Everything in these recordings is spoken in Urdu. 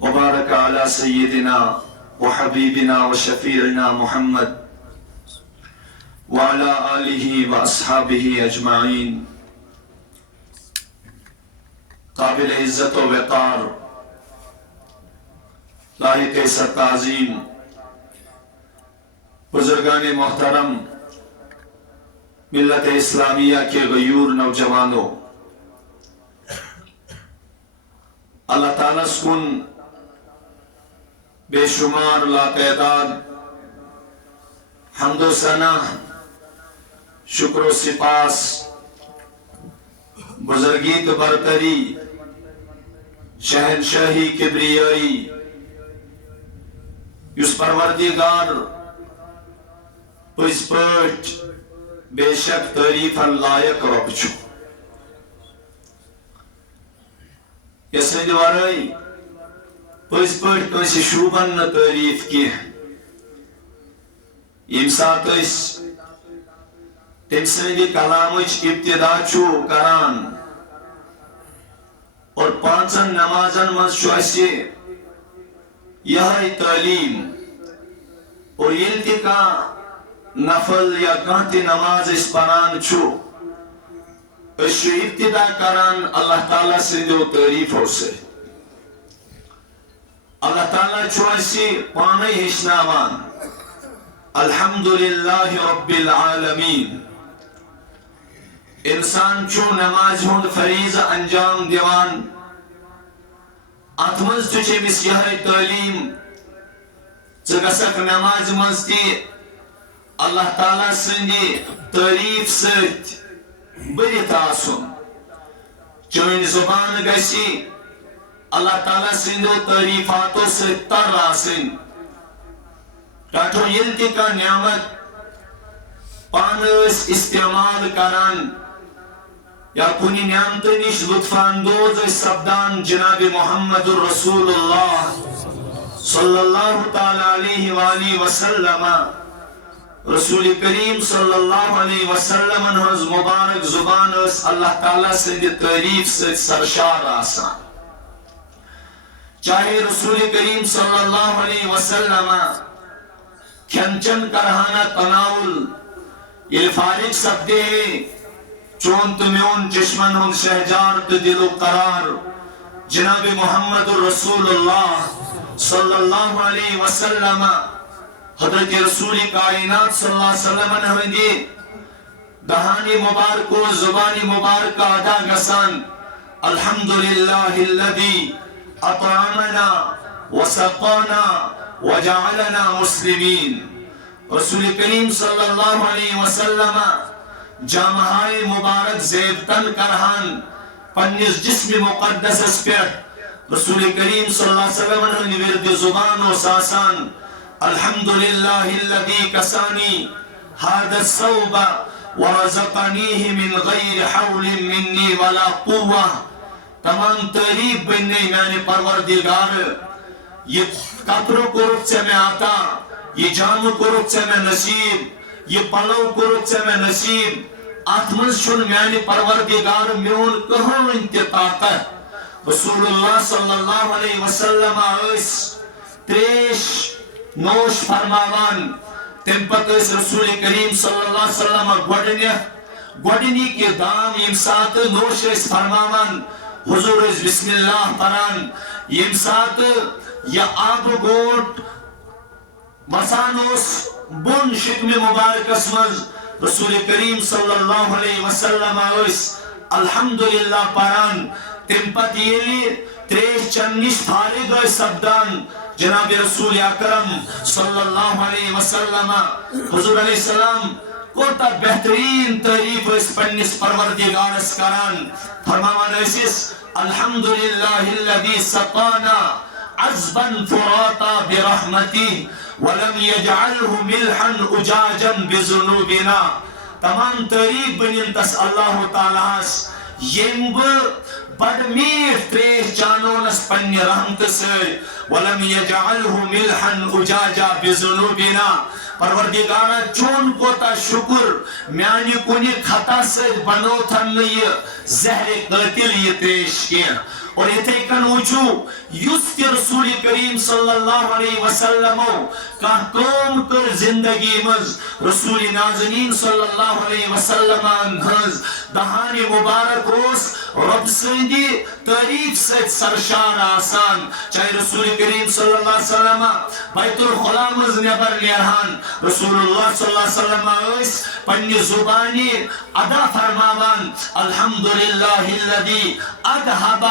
وبارك على سيدنا وحبيبنا وشفيعنا محمد وعلى آله وأصحابه أجمعين. قابل عزت و وقار لاحق ست تعظیم بزرگان محترم ملت اسلامیہ کے غیور نوجوانوں، اللہ تعالیٰ سکن بے شمار لا تعداد حمد و ثنا، شکر و سپاس، بزرگی تو برتری، شہنشاہی کبریائی یس پروردگار پز پٹ بے شک تعریف لائق رب چھو. اس ورائے پز پٹ کنسی شوبن نہ تعریف کی یم سات تم سندی کلامچ ابتدا چھو کران اور پانچن نمازن مز چھو اسی یہ تعلیم اور یلتی کا نفل یا کانتی نماز اس پران چھو اس ابتدا کران اللہ تعالیٰ سے جو تعریف ہو سے اللہ تعالیٰ چھو اسی پانے ہشناوان الحمدللہ رب العالمین. انسان چھو نماز ہند فریض انجام دیوان اتمنز تو چھے مس یہ تعلیم چگسک نماز مزتی اللہ تعالیٰ سندی تعریف ست بریت آسن چون زبان گسی اللہ تعالیٰ سندو تعریفاتو سے تر آسن کٹھو یلتی کا نعمت پانس استعمال کران یا کنی نعمت نش لطف اندوز سبدان جناب محمد رسول اللہ صلی اللہ تعالی علیہ وآلہ وسلم. رسول کریم صلی اللہ علیہ وسلم ہز مبارک زبان اس اللہ تعالیٰ سے تعریف سے سرشار آسان. چاہے رسول کریم صلی اللہ علیہ وسلم کھنچن کرہانا تناول یہ فارغ سبدے چون تمیون چشمن ہن شہجار دل و قرار جناب محمد رسول اللہ صلی اللہ علیہ وسلم حضرت رسول کائنات صلی اللہ علیہ وسلم نے دہانی مبارک و زبانی مبارک ادا گسان الحمدللہ الذی اطعمنا وسقانا وجعلنا مسلمین. رسول کریم صلی اللہ علیہ وسلم جامعہ مبارک زیبتن کرہان پنیس جسم مقدس اس پر رسول کریم صلی اللہ علیہ وسلم نے ورد زبان و ساسان الحمدللہ الذی کسانی هذا الثوب ورزقنیہ من غیر حول منی ولا قوة. تمام تعریف بننے میں پروردگار یہ قطروں کو رخ سے میں آتا، یہ جانوں کو رخ سے میں نصیب، یہ پلوں کو رخ سے میں نصیب آتمنز چھن میں پروردگار میون کہاں انتطاقت. رسول اللہ صلی اللہ علیہ وسلم اس تریش نوش فرماوان تم پت اس رسول کریم صلی اللہ علیہ وسلم گوڑنی کے دام یم ساتھ نوش اس فرماوان حضور اس بسم اللہ پران یم ساتھ یا آب گوٹ مسانوس بن شکم مبارک اسمز رسول کریم صلی اللہ علیہ وسلم اس الحمدللہ پران تم پت یہ تریش چنش فارغ سبدان جناب رسول اکرم صلی اللہ علیہ وسلم حضور علیہ السلام کوتا بہترین تعریف اس پنس پروردگار اس کران فرمامان ایسیس الحمدللہ الذی سقانا عذبا فراتا برحمتی ولم يجعله ملحا اجاجا بذنوبنا. تمام تعریف بنین تس اللہ تعالیٰ یم بڑ میٹھ تریش چانونس پنی رحمت سے ولم يجعله ملحا اجاجا بذنوبنا. پروردگارہ چون کوتا شکر میانی کنی خطا سے بنو تھن یہ زہر قاتل یہ پیش کیا اور یتھے کن وچھو یس تہ رسول کریم صلی اللہ علیہ وسلم کا قوم کر زندگی مز رسول نازنین صلی اللہ علیہ وسلم ہنز دہان مبارک اس رب سندی تعریف سے سرشار آسان چاہے رسول کریم صلی اللہ علیہ وسلم بیت الخلا مز نبر نیرہان رسول اللہ صلی اللہ علیہ وسلم اس پنی زبانی ادا فرماوان الحمدللہ الذی اذهب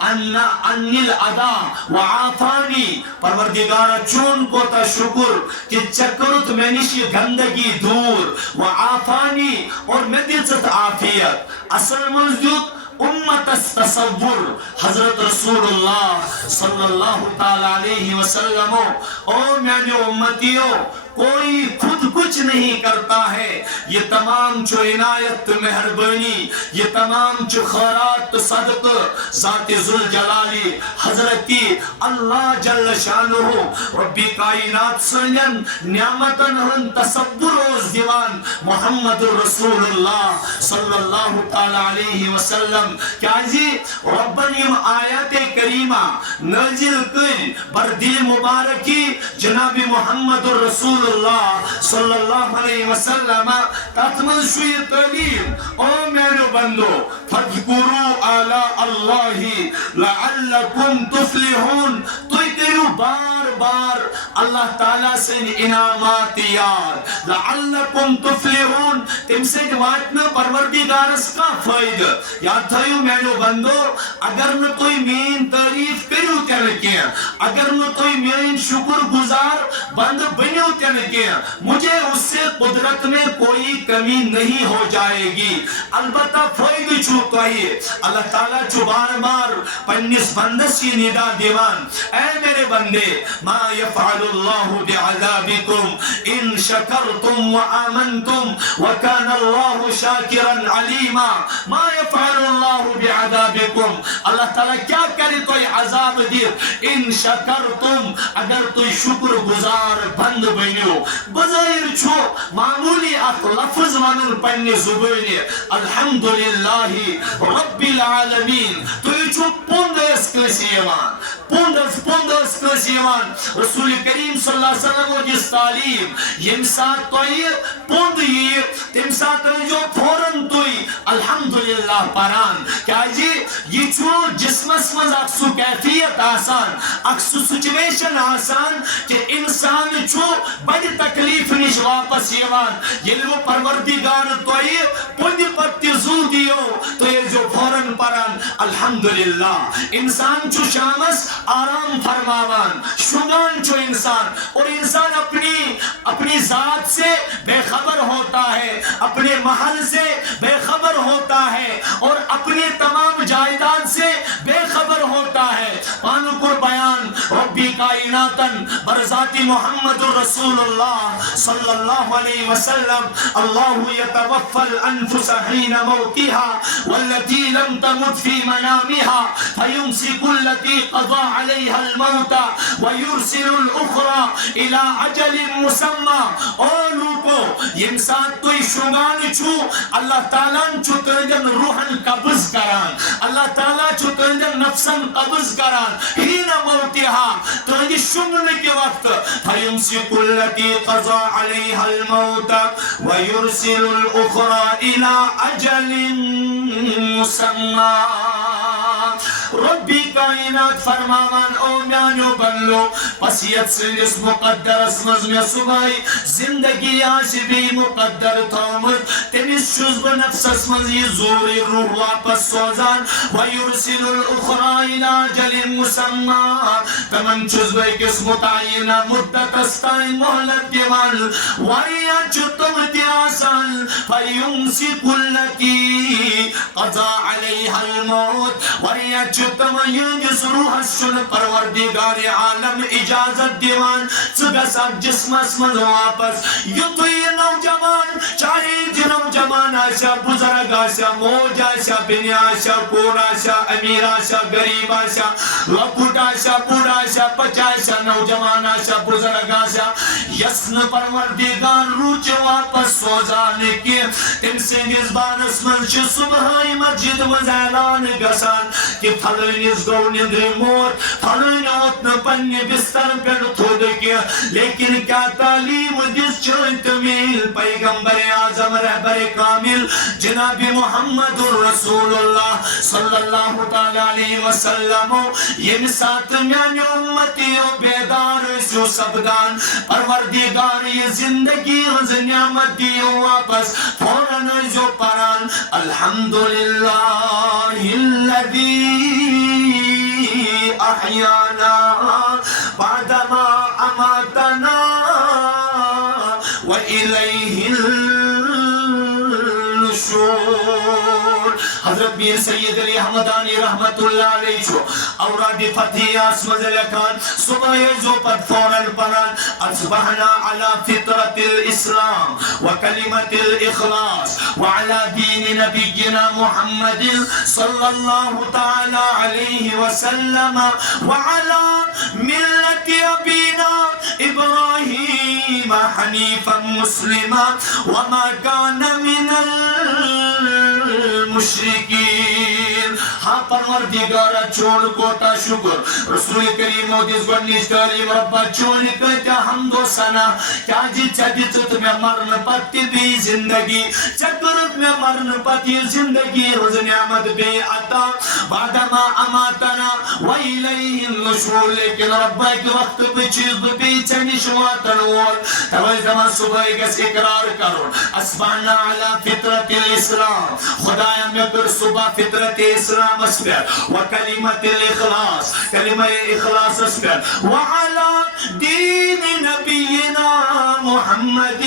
عنی الادا وعافانی پروردگارہ چون کو تا شکر کہ چکرت میں نشی گندگی دور وعافانی اور میں دیت عافیت اصل منزیت امت تصور حضرت رسول اللہ صلی اللہ تعالی علیہ وسلم او میں نے امتیوں کوئی خود کچھ نہیں کرتا ہے یہ تمام جو عنایت مہربانی یہ تمام جو خیرات صدق ذات ذوالجلالی حضرتی اللہ جل شانہ ربی کائنات سنن نعمتن ہن تصور روز دیوان محمد رسول اللہ صلی اللہ تعالی علیہ وسلم کیا جی ربنیم آیات کریمہ نازل کر بر دل مبارکی جناب محمد رسول اللہ صلی اللہ علیہ وسلم تاتمن شوی تعلیم او میرے بندو فاذکروا آلاء اللہ لعلکم تفلحون تو کرو بار بار اللہ تعالیٰ سے انعامات یاد لعلکم تفلحون تم سے واتنا پروردگار اس کا فائدہ یاد تھایو میرے بندو اگر نہ کوئی مین تعریف کرو تنکیا اگر نہ کوئی مین شکر گزار بند بنیو تنکیا مجھے اس سے قدرت میں کوئی کمی نہیں ہو جائے گی البتہ فائدہ چھوٹا ہی اللہ تعالیٰ جو بار بار پنیس بندس کی ندا دیوان اے میرے بندے ما یفعل اللہ بعذابکم ان شکرتم وآمنتم وکان اللہ شاکرا علیما ما یفعل اللہ بعذابکم اللہ تعالیٰ کیا کرے تو عذاب دیر ان شکرتم اگر تو شکر گزار بند بنیو بظاہر چھو معمولی اک لفظ ونن پنی زبانی الحمدللہ رب العالمین تو یہ چھو پوندس کسیوان پوندس کسیوان رسول کریم صلی اللہ علیہ وسلم و جس تعلیم یم ساتھ تو یہ پوند یہ تم ساتھ جو فوراں تو الحمدللہ پران کیا جی یہ چھو جسم اسمز اکسو کیفیت آسان اکسو سچویشن آسان کہ انسان چھو بڑی تکلیف نش واپس یوان یل وہ پروردگار توئی پوندی پتی زو دیو تو یہ جو فوراں پران الحمدللہ انسان چھو شامس آرام فرماوان شنان چھو انسان اور انسان اپنی ذات سے بے خبر ہوتا ہے اپنے محل سے بے خبر ہوتا ہے اور اپنے تمام جائیداد سے بے خبر ہوتا ہے پانو کو بیان ربی کائناتن برذاتی محمد رسول اللہ صلی اللہ علیہ وسلم اللہ یتوفى الانفس حین موتها والتي لم تمت في منامها فيمسك التي قضى عليها الموت ويرسل الاخرى الى اجل مسمى او لوکو انسان تو شوگان چھو اللہ تعالیٰ چھو تنجن روحن قبض کران اللہ تعالیٰ چھو تنجن نفسن قبض کران حین موتها تنجن شمن کے وقت فيمسك التي قضى عليها الموت ويرسل الأخرى إلى أجل مسمى ربی کائنات فرماوان او میانو بلو پسیت سنجس مقدر اسمز میں صبحی زندگی آشی بھی مقدر تومت تمیز شزب نفس اسمز یہ زوری روح واپس سوزان ویرسل الاخرى الى جل مسمى تمن شزب کس متعینہ مدت استائی محلت دیوان ویا چتم دیاسان فیمسک التي قضا علیها الموت ویا چتم جس روح سن پروردگار عالم اجازت دیوان سگسا جسم اسمد واپس یتو یہ نوجوان چاہے نوجوان آشا بزرگ آشا موج آشا بنی آشا کور آشا امیر آشا غریب آشا لکوٹ آشا بوڑھ آشا بچہ آشا نوجوان آشا بزرگ آشا یسن پروردگار روچ واپس سوزانے کی تم سے نزبان اسمد چھ صبحائی مسجد وز اعلان گسان کہ فلانس گو نندر موت فلان ہوت نہ پنہ بستر پہ تھود کی لیکن کیا تعلیم دس چون تمیل پیغمبر اعظم رہبر کامل جناب محمد رسول اللہ صلی اللہ تعالی علیہ وسلم یم سات میانہ امتیو بیدار سو سبدان پروردگار یہ زندگی ہز نعمت دیو واپس فوراً جو پران الحمدللہ الذی احیانا بعدما اماتنا وإلیہ النشور حضرت میر سید علی حمدانی رحمت اللہ علیہ چھو اوراد فتح آسمز لکان صبح جو پد فوراً پران اصبحنا على فطرة الاسلام وکلمة الاخلاص وعلى دین نبینا محمد صلی اللہ تعالی علیہ وسلم وعلى ملت ابینا ابراہیم حنیفا مسلما وما كان من المشرکین ہاں پروردگار چون کوتا شکر رسول کریم مودیس گونیش تعلیم ربا چون کتا حمد و ثنا کیا جی چدیت میں مرن پتی بھی زندگی چکرت میں مرن پتی زندگی روز نعمت بے عطا بعدما اماتنا ویلیہ النشور لیکن ربا ایک وقت بچیز بپیچھے نشواتن وول توی زمان صبح کس اقرار کرو اسبحنا علی فطرت الاسلام خدایا میں کر صبح فطرت اسلام اسپر وکلمت الاخلاص کلمہ اخلاص اسپر وعلا دین نبینا محمد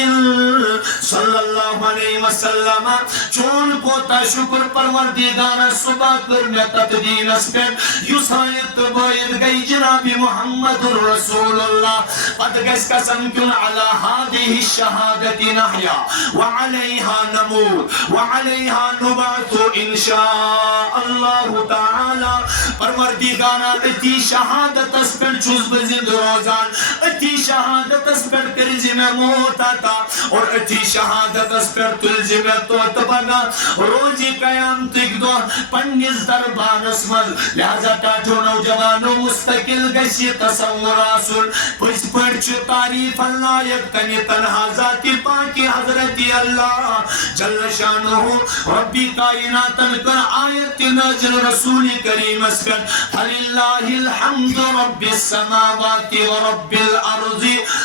صلی اللہ علیہ وسلم چون کو تا شکر پروردگار صبح کرنے تدین اسپر یسایت باید گئی جناب محمد رسول اللہ قد گس قسم کن علی هذه الشہادت نحیا وعلیها نموت وعلیها نبعث انشاء اللہ تعالی پروردگارا اتی شہادت اس پر چوز بزند روزان اتی شہادت اس پر کرزی میں موت آتا اور اتی شہادت اس پر تلزی میں توت بنا روزی قیام تک دو پنیز دربان اسمد لہذا تاجو نوجوانو مستقل گشی تصور آسول پس پرچ تعریف اللہ یکتنی تنہا ذاتی پاکی حضرت اللہ جل شانہ ربی کائناتن کر آیت نجل رسول کریم اسکن فللہ الحمد رب السماوات ورب الارض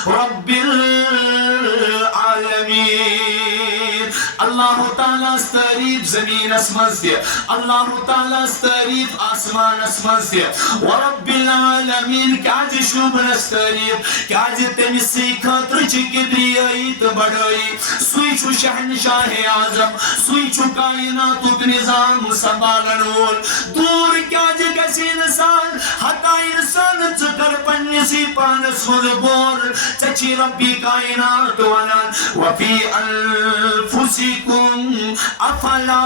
رب العالمین اللہ تعالیٰ استعریف زمین اسمز دے اللہ تعالیٰ استعریف آسمان اسمز دے ورب العالمین کیا جی شوبن استعریف کیا جی تمیسی خاطر چی کبریائی تو بڑائی سوئی چھو شہنشاہ اعظم سوئی چھو کائنات نظام سنبھالنول دور کیا جی کسی انسان حتی انسان چکر پنیسی پانس مدبور چچی ربی کائنات ونان وفی انفسکم افلا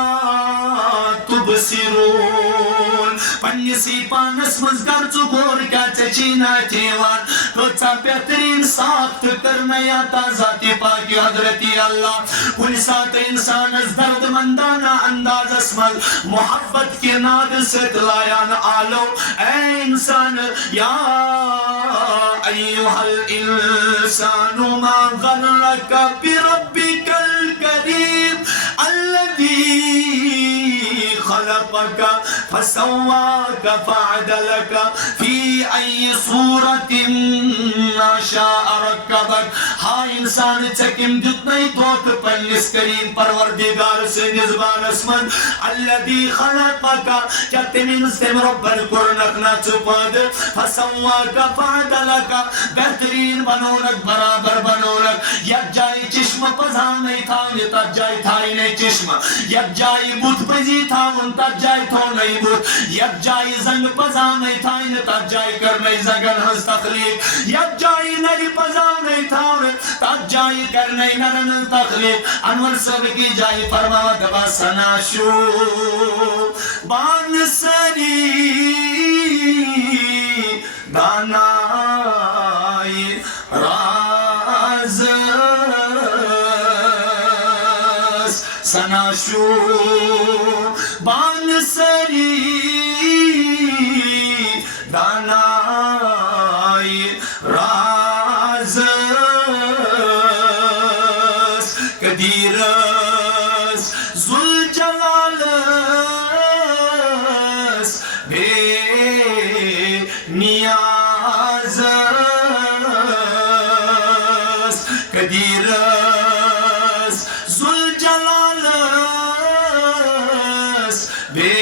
تبصرون پنیسی پانس مزگر چکور کیا چچی ناتیوان کچھا بہترین ساخت کرنے آتا ذاتی پاکی حضرتی اللہ کل ساتھ انسان از درد مندانہ انداز اسمل محبت کے ناد سے دلائیان آلو اے انسان یا ایوہ الانسان ما غرک بربک الکریم الذی خلقک فسواک فعدلک فی ای صورت ما شاء رکبک ہاں انسان چکم جتنی توت پنیس کریم پروردگار سے نزبان اسمن الذی خلقک کیا تمین سے مربن کرنکنا چپاد فسواک فعدلک بہترین بنولک برابر بنولک یک جائی چشم پزان نہیں تھا تک جائی تھائی نہیں چشم یک جائی بوت پزی تھا ان تک جائی تھو نہیں بوت یک جائی زنگ پزان نہیں تھا تک جائی کر نہیں زنگن ہز تخلیق یک جائی نری پزان نہیں تھا تک جائی کر نہیں نرن تخلیق انور سب کی جائی فرما دبا سناشو بان سری دانائی راز سناشو بان سری دانائی راز قدیرس ذوالجلالس بے نیازس قدیرس ذوالجلالس بے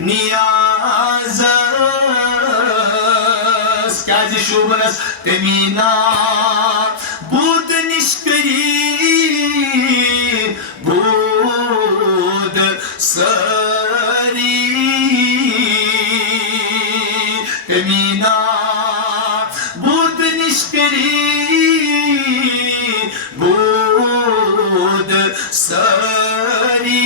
نیازس کیا جی شوبنس تمینا بود نشکری بود سری تمینا بود نشکری بود سری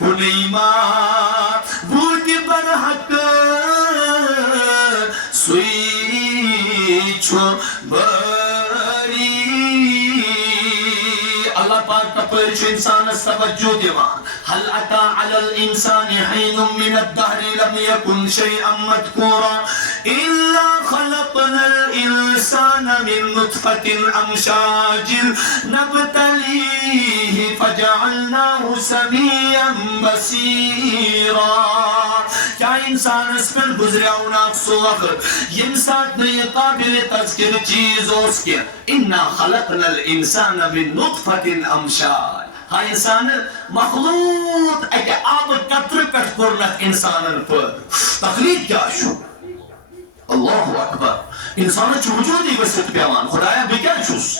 پنیما بود برحق سوئی چھو بری اللہ پاک پر چھو انسان توجہ دیوان هل اتى على الانسان حين من الدهر لم يكن شيئا مذكورا الا خلقنا الانسان من نطفة امشاج نبتليه فجعلناه سميعا بصيرا کیا انسان اس پر گزریا ہونا افسو وقت یم ساتھ نئی قابل تذکر چیز اس کے انا خلقنا الانسان من نطفة امشاج ہاں انسان مخلوق ایک آب قطر پٹ کرنا انسان پر تخلیق کیا شو اللہ اکبر انسان چو وجودی وسط پیوان خدایا بکر چوس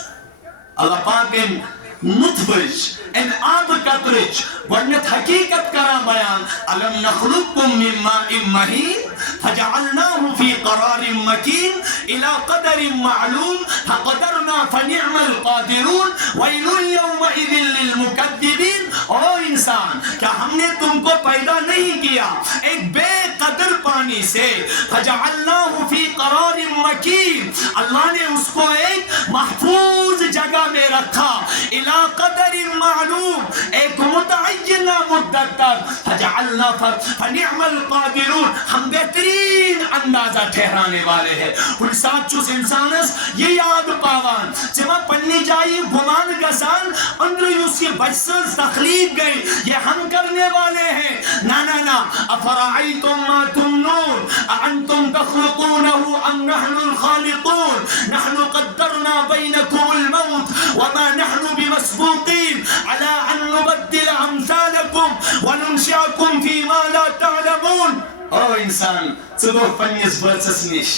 اللہ پاک ان نطفج ان آب قطرج ورنت حقیقت کرا بیان علم نخلقكم من ماء مهين فجعلناه في قرار مكين الى قدر معلوم فقدرنا فنعم القادرون ويل يومئذ للمكذبين او انسان کیا ہم نے تم کو پیدا نہیں کیا ایک بے قدر پانی سے فجعلناه في قرار مكين اللہ نے اس کو ایک محفوظ جگہ میں رکھا الى قدر معلوم ایک متعینہ مدت تک فجعلنا فنعم القادرون ہم بہترین اندازہ ٹھہرانے والے ہیں ان ساتھ چوس انسانس یہ یاد پاوان جمع پنی جائی گمان گسان اندر یوسی بچسن تخلیق گئی یہ ہم کرنے والے ہیں نا نا نا افرائیتم ما تمنون اعنتم تخلقونه ام نحن الخالقون نحن قدرنا بينكم الموت وما نحن بمسبوقين على ان نبدل امثالكم وننشئكم فيما لا تعلمون او انسان ژٕ پننس بٲژس نِش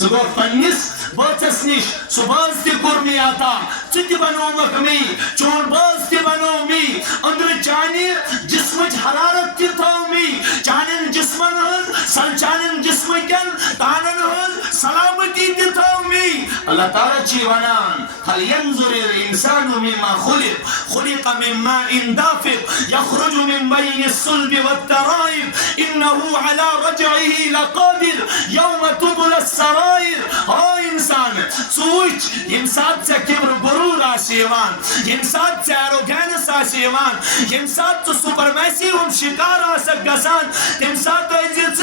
ژٕ پننس بٲژس نِش سُہ بٲژ تہِ کوٚر مےٚ عطا ژٕ تہِ بنوومکھ مے چون بٲژ تہِ بنوو مے أنٛدرٕ چانہِ جسمٕچ حرارت تہِ تھٲو مے چانٮ۪ن جسمن ہٕنٛز چانٮ۪ن جسمٕکٮ۪ن تانن ہٕنٛز سلامتی تہِ تھٲو مے اللہ تعالیٰ چھِ ونان هل ينظر الانسان مما خلق خلق من ماء دافق يخرج من بين الصلب والترائب انه على رجعه لقادر يوم تبلى السرائر او انسان سوچ یم سات سے کبر غرور آسیوان یم سات سے ایروگینس آسیوان یم سات سے سپرمیسی ہم شکار آسک گسان یم سات ایزیت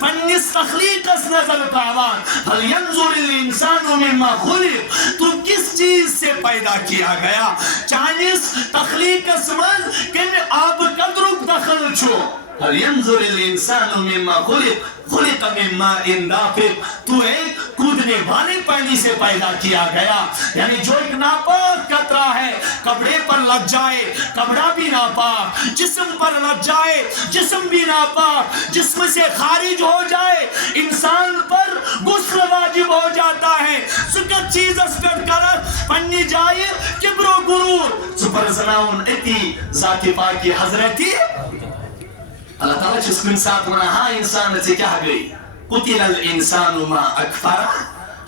پنیس تخلیق اس نظر پاوان هل ينظر الانسان مما خلق تو کس چیز سے پیدا کیا گیا چانیس تخلیق اس من کن آب قدرک دخل چھو هل ينظر الانسان مما خلق خلق من ماء دافق تو ایک کودنے والے پانی سے پیدا کیا گیا یعنی جو ایک ناپاک قطرہ ہے کپڑے پر لگ جائے کپڑا بھی ناپاک جسم پر لگ جائے جسم بھی ناپاک جسم سے خارج ہو جائے انسان پر غسل واجب ہو جاتا ہے سکت چیز اسکت کرت پنی جائے کبر و غرور سپر زناؤن اتی ذاتی پاکی حضرتی اللہ تعالیٰ جس من ساتھ منا ہاں انسان سے کیا گئی قتل الانسان ما اکفر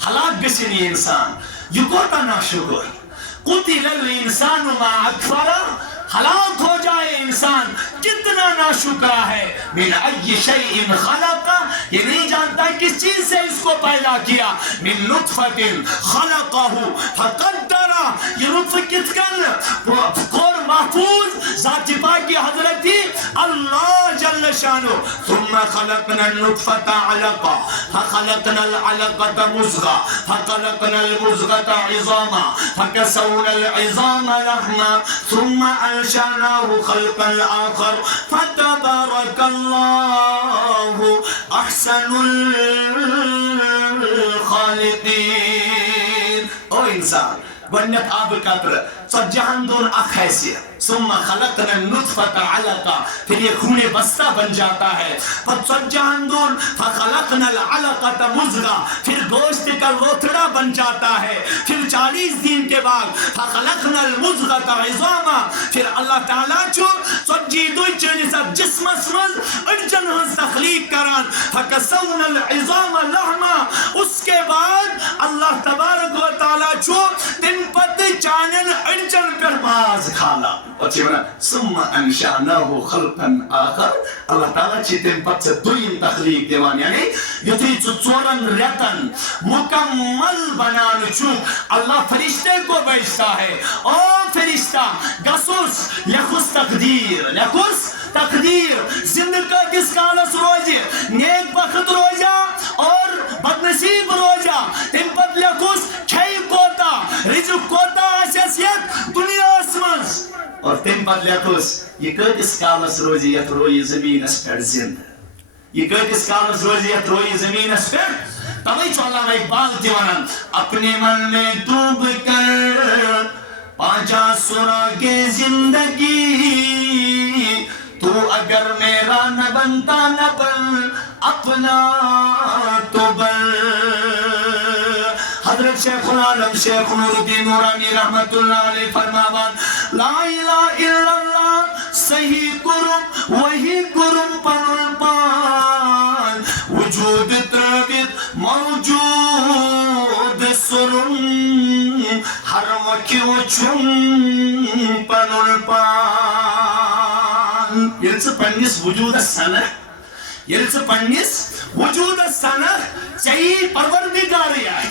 ہلاک گسنی انسان یہ کوتا ناشکر قتل الانسان ما اکفر ہلاک ہو جائے انسان کتنا ناشکرہ ہے من ای شیء خلق یہ نہیں جانتا کس چیز سے اس کو پیدا کیا من نطفت خلقہ فقدر یہ لطف کتکن کور محفوظ ذات پاکی حضرتی اللہ جل شانو. ثم خلقنا النطفة علقة فخلقنا العلقة مزغة فخلقنا المزغة عظاما فكسونا العظام لحما ثم أنشأناه خلقا آخر فتبارك الله أحسن الخالقين. او انسان گۄڈنیٚتھ آبہٕ قطرٕ ژتجِہن دۄہن اکھ حیثیت. ثم خلقنا النطفة علقة پھر یہ خون بستہ بن جاتا ہے. پھر 50 دن فخلقنا العلقة مزغة پھر گوشت کا لوتھڑا بن جاتا ہے. پھر 40 دن کے بعد فخلقنا المزغة عظاما پھر اللہ تعالیٰ چھو 40 دن چنس جسمس مز اڑجن ہنس تخلیق کران فکسونا العظام لحما. اس کے بعد اللہ تبارک و تعالیٰ چھو تن پت چانن اڑجن پر باز کھالا. ثم انشأناه خلقا آخر اللہ تعالیٰ چھ تم پت دویم تخلیق دیوان. یعنی یتھی ژورن ریتن مکمل بنان چھو اللہ فرشتے کو بیچتا ہے. او فرشتہ گسوس لکھوس تقدیر لکھوس تقدیر زندگی کس کالس روزی نیک بخت روزا اور بدنصیب روزا تم پت لکھوس کھائی کوتا رزق کوتا آسیت دنیا اسمنز اور تم پت لکھوس یہ کتس کالس روزی یت روی زمینس پر زند یہ کتس کالس روزی یت روی زمینس پر. توئی چھو علامہ اقبال دیوانن اپنے من میں ڈوب کر پانچا سراغ زندگی تو اگر میرا نہ بنتا نہ بن اپنا تو بن. حضرت شیخ العالم شیخ نور الدین نورانی رحمت اللہ علیہ فرماوان لا الہ الا اللہ صحیح کرم وہی کرم پنل پان وجود تربیت موجود سرم ہر وکیو چھم پنل پان. یل سے پنیس وجود سنہ یل سے پنیس وجود سنہ چاہیے پروردگاری آئی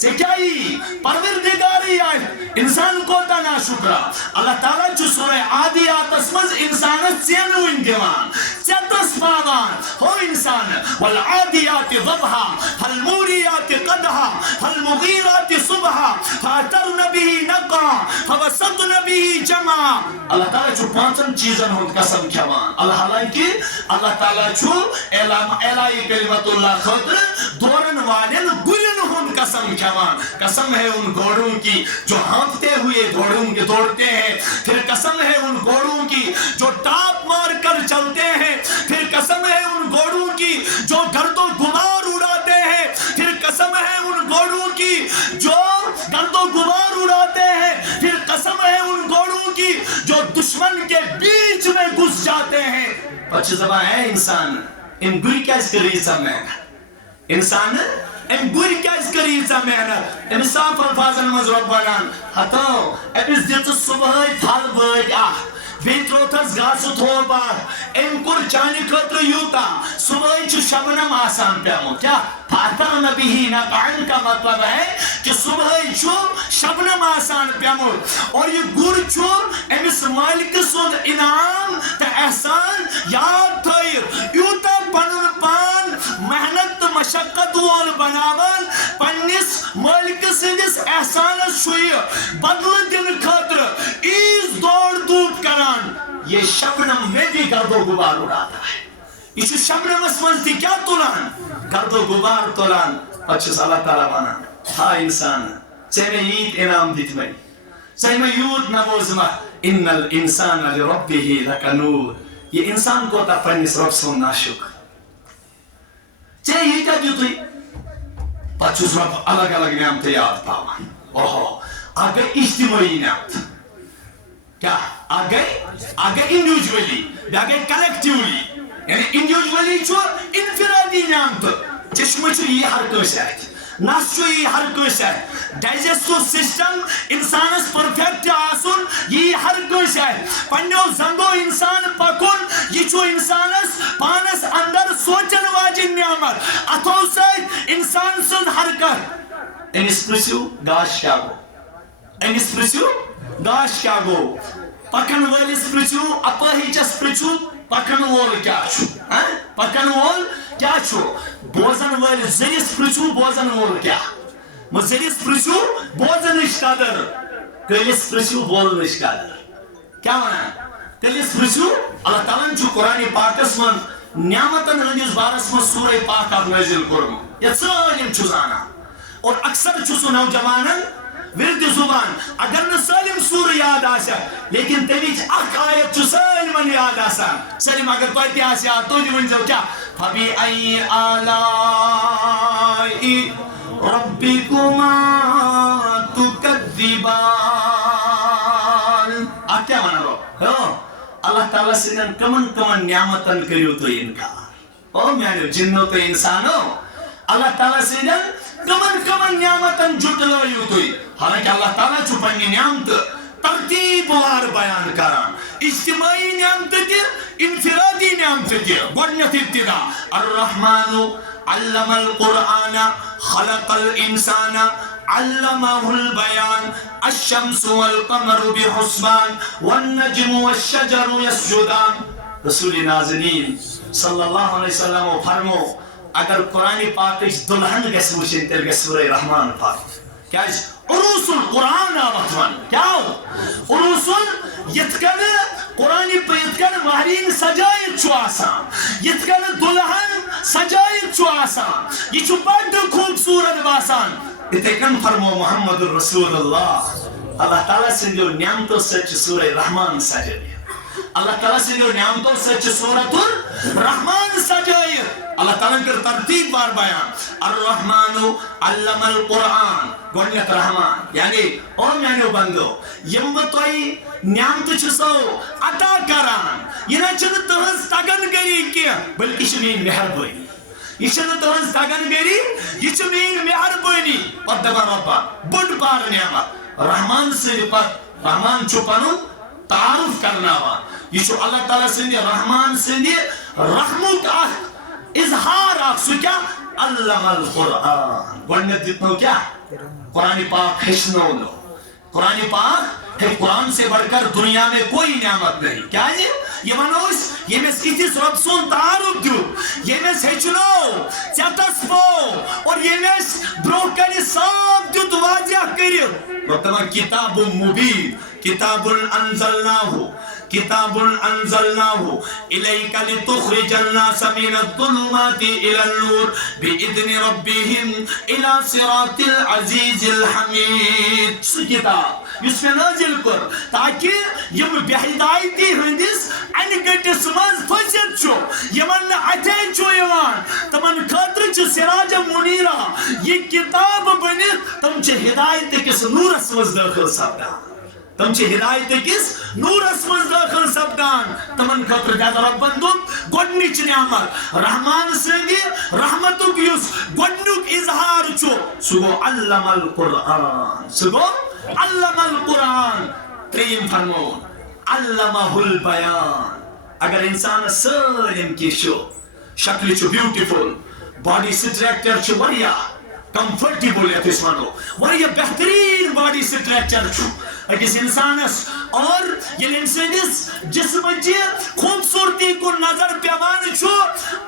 چاہیے پروردگاری آئی انسان کو تنا شکرہ. اللہ تعالیٰ جو سورہ عادیات اسمز انسان چینوین دیوان چتس پاوان ہو انسان والعادیات ضبحا فالموریات قدحا فالمغیرات صبحا فاترن به نقا فوسطن به جمعا. اللہ تعالیٰ جو پانچن چیزن ہوں قسم کھوان. اللہ تعالیٰ جو اعلائی کلمت اللہ خطر دورن والن گلن ہوں قسم کھوان. قسم ہے ان گھوڑوں کی جو ہانپتے ہوئے گھوڑوں کے دوڑتے ہیں. پھر قسم ہے ان گھوڑوں کی جو ٹاپ مار کر چلتے ہیں. پھر قسم ہے ان گھوڑوں کی جو گرد و غبار اڑاتے ہیں. پھر قسم ہے ان گھوڑوں کی جو گرد و غبار اڑاتے ہیں. پھر قسم ہے ان گھوڑوں کی جو دشمن کے بیچ میں گھس جاتے ہیں. پچھ زبان ہے انسان ان گوئی کیا اس کریسا میں انسان ام گوئی کیا اس کریسا محنت ام صاف الفاظن مز ربانان ہتو امس دت صبح پھل بٲج اکھ بیٚیہِ تروتھس گاسہٕ تھوٚو بار أمۍ کوٚر چانہِ خٲطرٕ یوٗتاہ صبحٲے چھُ شبنم آسان پیوٚمُت کیٛاہ فاترن به نقعن کا مطلب ہے کہ صبحٲے چھُ شبنم آسان پیوٚمُت اور یہ گر چھُ أمِس مالکہِ سُنٛد انعام تہٕ احسان یاد تھٲیِتھ یوٗتاہ پنُن پان محنت تہٕ مشقت وول بناوان پننِس مالکہِ سٕنٛدِس احسانس چھُ یہِ بدلہٕ دِنہٕ خٲطرٕ ایٖز دور دھوپ کران. یہ شبنم میں بھی گرد و غبار اڑاتا ہے. یہ چھو شبنمس منز تھی کیا تلان گرد و غبار تلان. پچھس اللہ تعالیٰ ونان ہا انسان ژےٚ مےٚ ییٖتۍ انعام دِتمٕتۍ ژےٚ مےٚ یوٗت نوازمہ ان الانسان لربه لکنود. یہ انسان کوتاہ پننس رب سُنٛد ناشکر ژےٚ ییٖتیاہ دِتُے پتہٕ چھُس رب الگ الگ نعمتہٕ یاد پاوان. اوہو اکھ گٔے اجتمٲعی نعمت کیا آگئے انڈیویجولی بیاکھ گئے کلیکٹیولی. یعنی انڈیویجولی چھو انفرادی نعمت چشمہ چھو یہ ہر کٲنٛسہِ اَتھِ نس چھو یہ ہر کٲنٛسہِ اَتھِ ڈائجسٹو سسٹم انسانس پرفیکٹ آسُن یہ ہر کٲنٛسہِ اَتھِ پننیو زنگو انسان پکُن یہ چھو انسانس پانس اندر سوچن واجن نعمت. اتھو سۭتۍ انسان سٕنٛز حرکت. أمِس پرژھِو گاش کیٛاہ گوٚو أمس پرژھو گاش کیا گو پکن وٲلِس پرژھو اپٲہِچس پرژھو پکن وول کیا چھُ پکن وول کیا چھُ بوزن وٲلِس زٔنِس پرژھو بوزن وول کیا زٔنِس پرژھو بوزنٕچ قدر کٔلِس پرژھو بولنٕچ قدر کیا ونان کٔلِس پرژھو اللہ تعالیٰ چھُ قرآنِ پاکس منٛز نعمتن ہٕنٛدِس بارس منٛز سورہ پاک اکھ نٲزِل کوٚرمُت یتھ سٲلِم چھُ زانان اور اکثر چھُ سُہ نوجوانن ورد زبان اگر نہ سالم سور یاد آسک لیکن تمچ اخ آیت چھُ سٲلمن یاد آسان سٲلم اگر توتہِ آسہِ یاد تُہۍ ؤنۍزیو کیٛاہ فبأي آلاء ربكما تكذبان اَتھ کیٛاہ ونان رۄب اللہ تعالیٰ سٕنٛدٮ۪ن کمن کمن نعمتن کٔرِو تُہۍ انکار او میانیو جنو تہٕ انسانو اللہ تعالیٰ سٕنٛدٮ۪ن کمن کمن نعمتن جُٹلٲیِو تُہۍ حالانکہ اللہ تعالیٰ چھُ پننہِ نعمتہٕ ترتیٖب وار بیان کران اجتماعی نعمتہٕ تہِ انفرادی نعمتہٕ تہِ گۄڈنیٚتھ ابتدا الرحمن علم القرآن خلق الانسان علمه البيان الشمس والقمر بحسبان والنجم والشجر يسجدان رسول نازنین صلی اللہ علیہ وسلم فرمو اگر قرآن پاکٕچ دُلہن گژھِ وٕچھِنۍ تیٚلہِ گژھِ سورہ رحمان پاک کیٛازِ عروس القرآن آو اتھ وننہٕ کیٛاہ آو عروس یِتھ کٔنۍ قرآن یِتھ کٔنۍ مہریٖن سجٲیِتھ چھُ آسان یِتھ کٔنۍ دُلہن سجٲیِتھ چھُ آسان یہِ چھُ بڑٕ خوٗبصوٗرت باسان یِتھَے کٔنۍ فرمو محمد رسول اللہ تعالیٰ سٕنٛدیو نعمتو سۭتۍ چھِ سورہ رحمان سجٲیِتھ اللہ تعالیٰ سٕنٛدیو نعمتو سۭتۍ چھِ سورۃ الرحمان سجٲیِتھ اللہ تعالیٰ کٔر ترتیٖب وار بیان الرحمن علم القرآن گۄڈنیٚتھ رحمان یعنی او میانیو بندو یِم بہٕ تۄہہِ نعمتہٕ چھُسو عطا کران یہِ نہ چھُنہٕ تٕہٕنٛز تگن گٔری کینٛہہ بلکہِ چھِ میٲنۍ مہربٲنی یہ چھنہٕ تُہنٛز تگن گٔری یہ چھِ میٲنۍ مہربٲنی پتہٕ دپان رۄبا بٔڑ بار نعمت رحمان سٕنٛدِ پتہٕ رحمان چھُ پنُن تعارُف کرناوان یہ چھُ اللہ تعالیٰ سٕنٛدِ رحمان سٕنٛدِ رحمُک اکھ اظہار اکھ سُہ کیٛاہ علم القرآن گۄڈنیٚتھ دِتنو کیٛاہ قرآن پاک ہیٚچھنٲونو قرآن پاک ہے قرآن سے بڑھ کر دنیا میں کوئی نعمت نہیں کیٛازِ یہ ونو أسۍ ییٚمِس یِتھِس رۄب سُنٛد تعارُف دیُت ییٚمِس ہیٚچھنو ژےٚ پوٚو اور ییٚمِس برونٛہہ کنہِ صاف دیُت واضح کٔرِتھ رۄب دپان کتاب مبین کتاب انزلناه إليك لتخرج الناس من الظلمات إلى النور بإذن ربهم إلى صراط العزيز الحميد سُہ کتاب یُس مےٚ نٲزِل کوٚر تاکہِ یِم بے ہدایتی ہٕنٛدِس انہِ گٔٹِس منٛز پھٔسِتھ چھُ یِمن نہٕ اَتھے چھُ یِوان تِمن خٲطرٕ چھُ سِراج منیرا یہِ کِتاب بٔنِتھ تِم چھِ ہدایت کِس نوٗرس منٛز دٲخل سپدان تم چھِ ہدایت کِس نوٗرس منٛز دٲخل سپدان تِمن خٲطرٕ دِیٚتھ رۄبن دوٚپ گۄڈنِچ نعمت رحمان سٕنٛدِ رحمتُک یُس گۄڈنیُک اظہار چھُ سُہ گوٚو علم القرآن سُہ گوٚو علم القرآن ترٛیٚیِم فرمووُن علمہ البیان اگر انسانس سٲلِم کینٛہہ چھُ شکلہِ چھُ بیوٹِفل باڈی سٹرکچر چھُ واریاہ کمفرٹیبل یتھ أسۍ ونو واریاہ بہتریٖن باڈی سٹرکچر چھُ أکِس انسانس اور ییٚلہِ أمۍ سٕنٛدِس جسمٕچہِ خوٗبصوٗرتی کُن نظر پیوان چھُ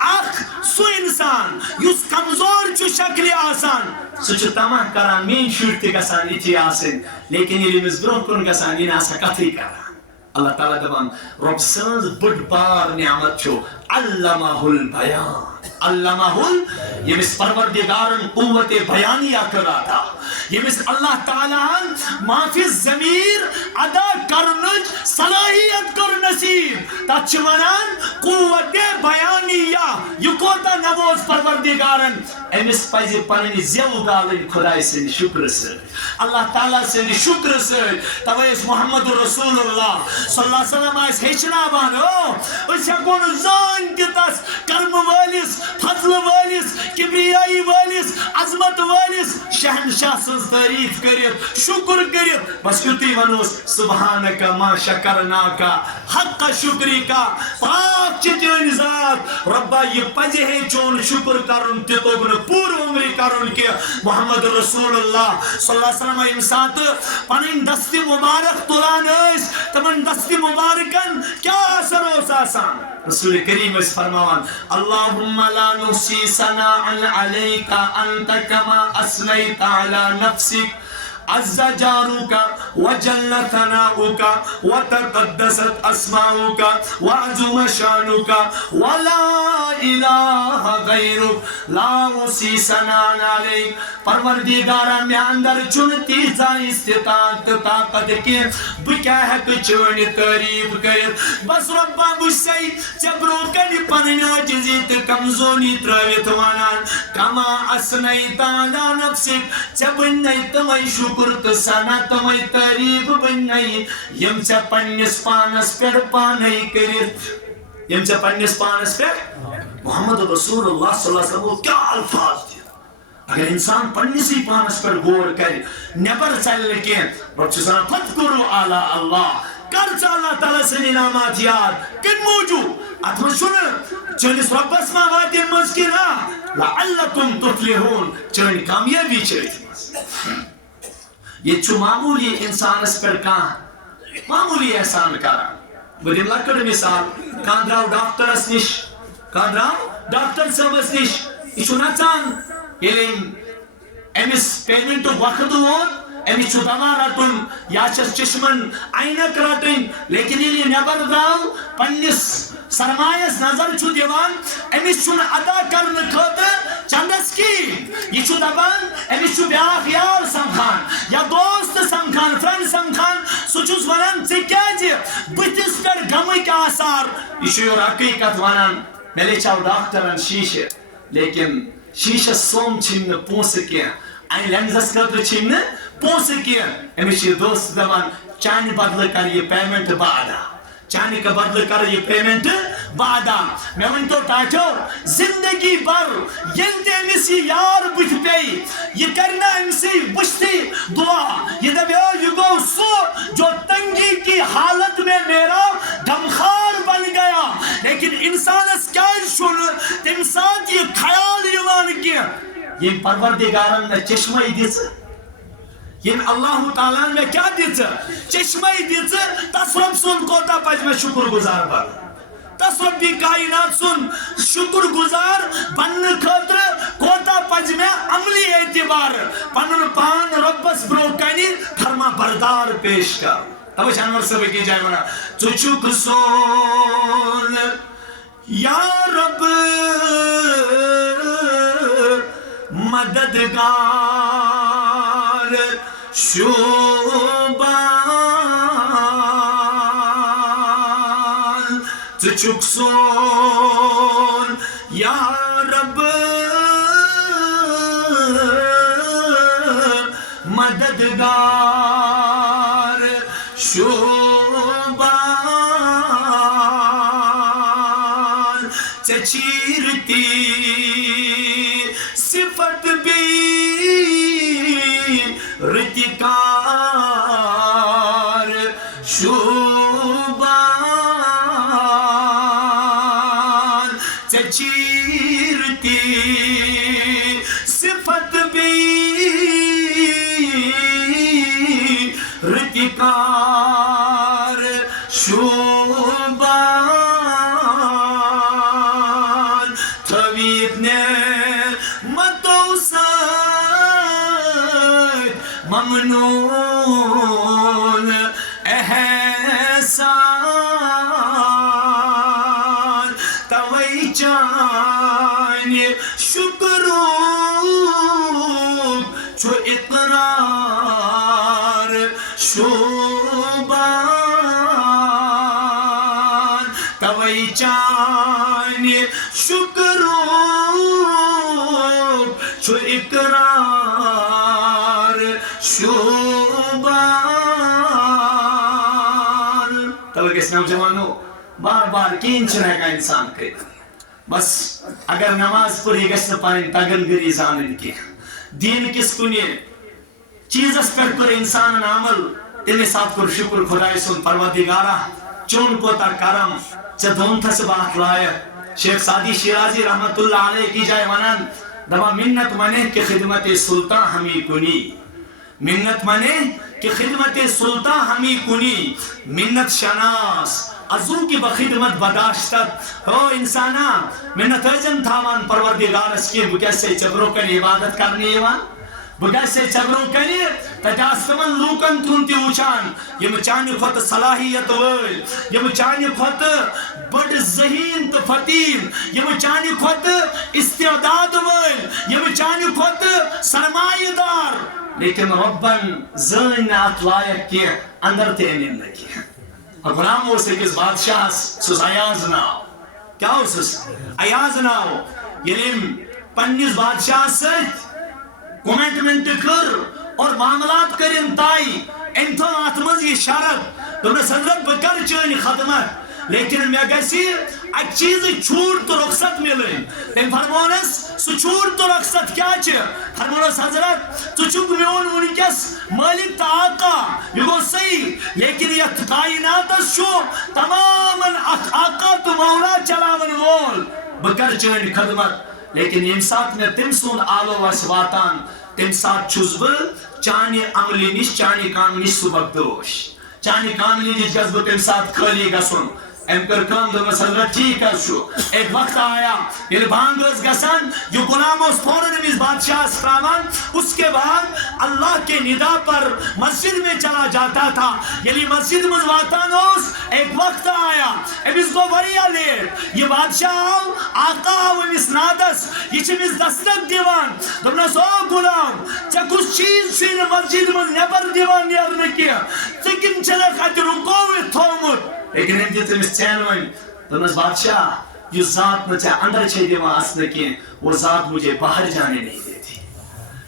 اکھ سُہ انسان یُس کمزور چھُ شکلہِ آسان سُہ چھُ طمع کران میٲنۍ شُرۍ تہِ گژھان یِتھی آسٕنۍ لیکن ییٚلہِ أمِس برونٛہہ کُن گژھان یہِ نہ آسان کتھٕے کران اللہ تعالیٰ دپان رۄب سٕنٛز بٔڑ بار نعمت چھُ علمہ البیان علمہ ییٚمِس پروردگارن قوت بیانیہ کٔر عطا ییٚمِس اللہ تعالیٰ ہن معافی ضمیٖر ادا کرنٕچ صلٲحیت کٔر نصیٖب تتھ چھِ ونان قوت بیانیہ یہِ کوتاہ نووز پروردگارن أمِس پزِ پنٕنۍ زیو گالٕنۍ خۄداے سٕنٛدِ شُکرٕ سۭتۍ اللہ تعالیٰ سٕنٛدِ شُکرٕ سۭتۍ توے ٲسۍ محمد رسول اللہ صلی اللہ علیہ وسلم آسہِ ہیٚچھناوان أسۍ ہٮ۪کو نہٕ زٕہٕنۍ تہِ تس کرمہٕ وٲلِس فضلہٕ وٲلِس کبریایی وٲلِس عظمت وٲلِس شہنشاہ سٕنٛز تعریٖف کٔرِتھ شُکر کٔرِتھ بس یُتُے ونوس سبحانک ما شکرناکا حق شکری کا پاک چیزیں ذات ربا یہ پجے ہے چون شکر کرن تیتوگن پور عمری کرن کے محمد رسول اللہ صلی اللہ علیہ وسلم انسان پنن دست مبارک تلان اس تمن دست مبارکن کیا اثر ہو آسان رسول کریم اس فرماوان اللہم لا نحصی ثناء علیک انت کما اثنیت علی نفسک عز جارك وجل ثناؤك وتقدست أسماؤك وعظم شانك ولا إله غيرك لا أحصي ثناء عليك پروردگارا میں اندر چنتی زا استطاعت طاقت کے بکیا ہے کہ چونی تعریف کرت بس ربا بشی چبرو کنی پنن عجزیت کمزونی تراویت وانان کما اسنیت علی نفسک چبنی تمہیں شکر تسانا تمہیں تعریف بنی یم چا پنیس پانس پر پانی کرت یم چا پنیس پانس پر محمد رسول اللہ صلی اللہ علیہ وسلم کیا الفاظ دیا اگر انسان پنیسی پانس پر غور کرے نبر چل کے رب چیزانا فَذْكُرُوا عَلَىٰ اللَّهِ کرچا اللہ تعالیٰ سے نامات یاد کن موجود اتمن شنو چونس رب اسما وادی مزکنا لعلکم تفلحون چون کامیابی چیت یہ چو معمولی انسان اس پر کان معمولی احسان کارا بدیم لکڑ مثال کاندراو ڈاکٹر اس نش کاندراو ڈاکٹر سمس نش ایشو نچان یلین امس پیمنٹ وقت ووت امس چھ دوا رٹن یا چھس چشمن عینک رٹن لیکن یہ نبر دراو پنس سرمایس نظر چھ دیوان امس چھن ادا کرن خاطر چندس کی یہ چھ دپان امس چھ بیاکھ یار سمکھان یا دوست سمکھان فرینڈ سمکھان سہ چھس ونان ژےٚ کیازِ بٕتھِس پٮ۪ٹھ غمٕکۍ آثار یہ چھ یور حقیقت ونان مےٚ لیچھاو ڈاکٹرن شیشہ لیکن شیشہ سوم چھن پونس کی این لینزس خاطر چھن پونس کی امس دوست دپان چانہ بدلہ کر یہ پیمنٹ بعدا چانہ کا بدلہ کر یہ پیمنٹ بعدا میں ون تو ٹاچو زندگی بھر یل تہ امس یہ یار بت پی یہ کرنا امسی بشتی دعا یہ دپیو یہ گو سو جو تنگی کی حالت میں میرا غمخوار بن گیا لیکن انسانس کیا چھن تم سات یہ خیال یوان کی یہ پروردگارن نے چشمہ دِژ یم اللہ تعالیٰ میں کیا دِژ چشمہ دِژ تس رب سن کوتا پز میں شکر گزار بن تس ربی کائنات سن شکر گزار بن خاطر کوتا پز میں عملی اعتبار پنن پان ربس برو کنی فرما بردار پیش کر اب جانور سے کی جائے بنا چچک سون یا رب مددگار شوبان چچک سون یا رب مددگار شوبان چچیرتی صفت بھی رتکار شوبان چچیرتی صفت بھی رتکار شوبان تھویت نے متو ممنون احسان توئی چانی شکرو چو اقرار شوبان توئی چانی شکرو چو اقرار شوبان تو کس نوجوانوں بار بار کین چنائے کا انسان کرے بس اگر نماز پڑھی گس پانی تگن گری زانن کی دین کس کنی چیز اس پر کر انسان عمل تمہیں ساتھ کر شکر خدای سن پروردگارہ چون کوتا کرم چه دون تھس بات لائے شیخ سعدی شیرازی رحمت اللہ علیہ کی جائے ونن دبا منت منے کہ خدمت سلطان ہمیں کنی منت منے کہ خدمت سلطان ہمیں کنی منت شناس ازو کی بخدمت بداشتت او انسانا منت ایجن تھامان پروردگار اس کی بکیسے چبرو کن عبادت کرنی ایوان بکیسے چبرو کنی تجاسکمن لوکن تونتی اوچان یم چانی خود صلاحیت ویل یم چانی خود بڑ ذہین تو فتیم یم چانی خود استعداد ویل یم چانی خود سرمایہ دار لیکن ربن زین اطلائق کے اندر تینین لگی اور غلام ہو سے کس بادشاہ سس ایاز ناو کیا ہو سس ایاز ناو یلیم پنیس بادشاہ سے کومنٹمنٹ کر اور معاملات کرن تائی انتو آتمز یہ شرط تم نے حضرت بکر چین خدمت لیکن میں گسی ایک چیز چھوٹ تو رخصت ملیں تم فرمونس سو چھوٹ تو رخصت کیا چھے فرمونس حضرت تو چک میون ونکس مالک تا آقا یہ گو صحیح لیکن یہ کائنات شو تماما آقا تو مولا چلاون وول بکر چین خدمت لیکن یم ساتھ میں تم سون آلو واسواتان تم ساتھ چھزب چانی عملی نش چانی کام نش سبکدوش چانی کام نش گزب تم ساتھ کھلی گسن ام کر کام دو حضرت ٹھیک ہے شو ایک وقت آیا یعنی بانگز گسن جو غلام اس فوراً اس بادشاہ اسلامان اس کے بعد اللہ کے ندا پر مسجد میں چلا جاتا تھا یعنی مسجد مزواتان اس ایک وقت آیا اب اس کو وریا لے یہ بادشاہ آقا و امس نادس یہ چمیز دستک دیوان دمنا سو غلام چا کچھ چیز شین مسجد مز نیبر دیوان نیرنے کیا تکن چلے خاطر رکووی تھومت لیکن ان دیتے میں چینوئن تو میں بادشاہ یہ ذات مجھے اندر چھے دیوان آسنے کی وہ ذات مجھے باہر جانے نہیں دیتی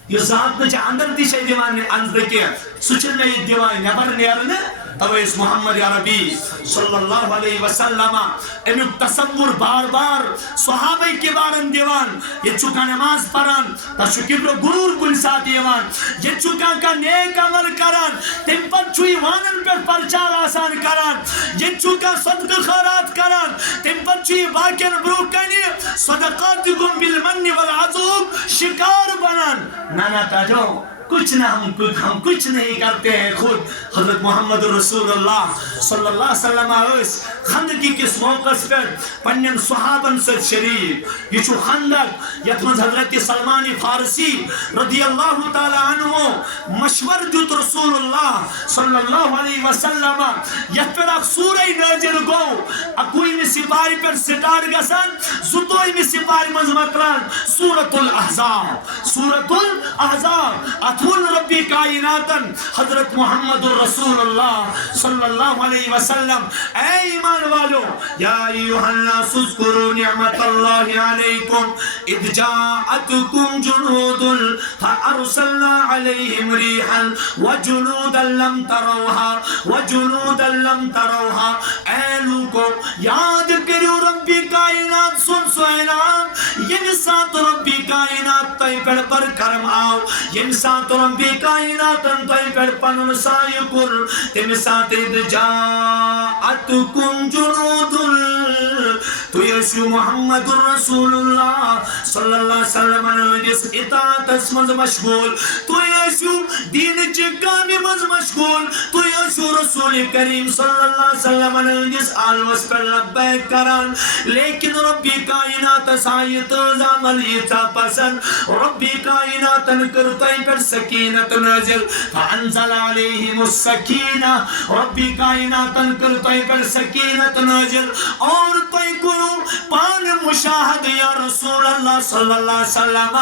یہ ذات مجھے اندر دی چھے دیوان اندر کی سچن میں یہ دیوان نبر نیارنے اب اس محمد عربی صلی اللہ علیہ وسلم امیک تصور بار بار صحابہ کے بارن دیوان یہ چکا نماز پران تا شکبر گرور کن ساتھ دیوان یہ چکا کا نیک عمل کران تم پر چوئی وانن پر پرچار آسان کران یہ چکا صدق خیرات کران تم پر چوئی باکر بروکنی صدقات گم بالمن والعذوب شکار بنان نانا تاجو کچھ نہ ہم کچھ نہیں کرتے ہیں خود حضرت محمد رسول اللہ صلی اللہ علیہ وسلم اس خندقی کس موقع پر پنن صحابن سے شریف یہ چھو خندق یتمز حضرت سلمان فارسی رضی اللہ تعالی عنہ مشور جت رسول اللہ صلی اللہ علیہ وسلم یت پر اک سورہ نازل گو اکوئی میں سپاری پر سٹار گسن زتوئی میں سپاری مزمتران سورة الأحزاب اتون ربی کائناتن حضرت محمد رسول اللہ صلی اللہ علیہ وسلم اے ایمان والو یا ایوہ الناس اذکروا نعمت اللہ علیکم اذ جاءتکم جنود فارسلنا علیہم ریحا وجنودا لم تروها اے لوگو یاد کرو ربی کائنات سن سوئنان یہ ساتھ ربی کائنات تائی پر کرم آو یہ ساتھ ربی کائناتن تائی پر پنن سائی کر تم ساتھ جاءتکم جنود تو یسو محمد رسول اللہ صلی اللہ علیہ وسلم جس اطاعت اسمز مشغول تو یسو دین چکامی مز مشغول تو یسو رسول کریم صلی اللہ علیہ وسلم جس آلوس پر لبیک کران لیکن ربی کائنات سائیت زامل ایتا پسند ربی کائناتن کرتائی پر سکینت نازل فانزل علیہم السکینہ ربی کائناتن کرتائی پر سکینت نازل اور تائی کرو پان مشاہد یا رسول اللہ صلی اللہ علیہ وسلم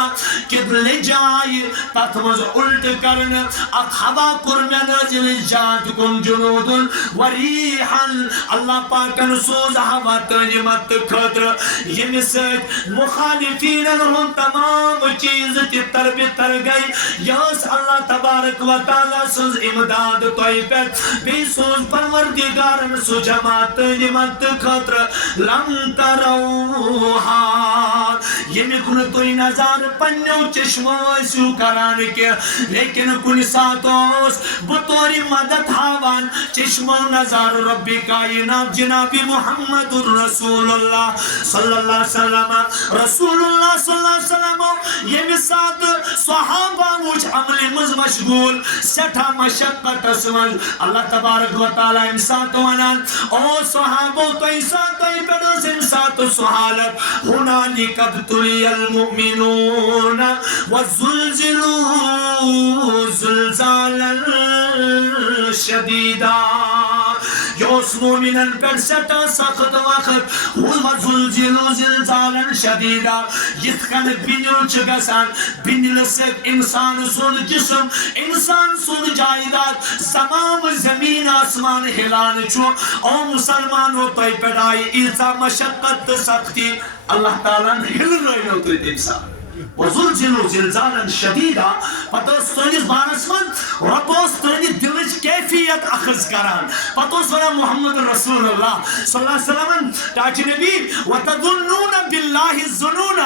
قبل جائی تتمز الٹ کرن اخبا کرم نازل جات کن جنود وریحا اللہ پاکن سوز ہوا تنجمت خطر یہ مسجد مخالفین انہوں تمام چیز کی تربی تر گئی یس اللہ تبارک و تعالی سوز امداد توئی پر بی سوز پروردگارن سو جماعت نمت خطر لم تروها یمی کن توی نظر پنیو چشمو ایسو کران کے لیکن کن ساتوس بطوری مدد ہاوان چشمو نظر رب کائنات جناب محمد رسول اللہ صلی اللہ علیہ وسلم رسول اللہ صلی اللہ علیہ وسلم یمی ساتھ صحابہ مجھ عمل مز مشغول سٹھا مشقت اسمز اللہ تبارک و تعالی انسان تو انان او صحابہ تو انسان تو پیدس انسان تو سحالت هنالک ابتلی المؤمنون وزلزلوا زلزالا شدیدا یوس مومنن پر سٹا سخت وقت وزلزلوا زلزالا شدیدا یتکن بینل چگسان بینل سے انسان سن جسم انسان سن جائیداد تمام زمین آسمان ہلان چھو او مسلمانوں تو پیدائی ایسا مشقت سختی اللہ تعالیٰ ہل رہی ہو تو انسان وزلزلوا زلزالا شدیدا پتہ سنس بارس من ربوس تہندِ دلچ کیفیت اخذ کران پتہ سنا محمد رسول اللہ صلی اللہ علیہ وسلم ٹاچ نبی وتظنون باللہ الظنون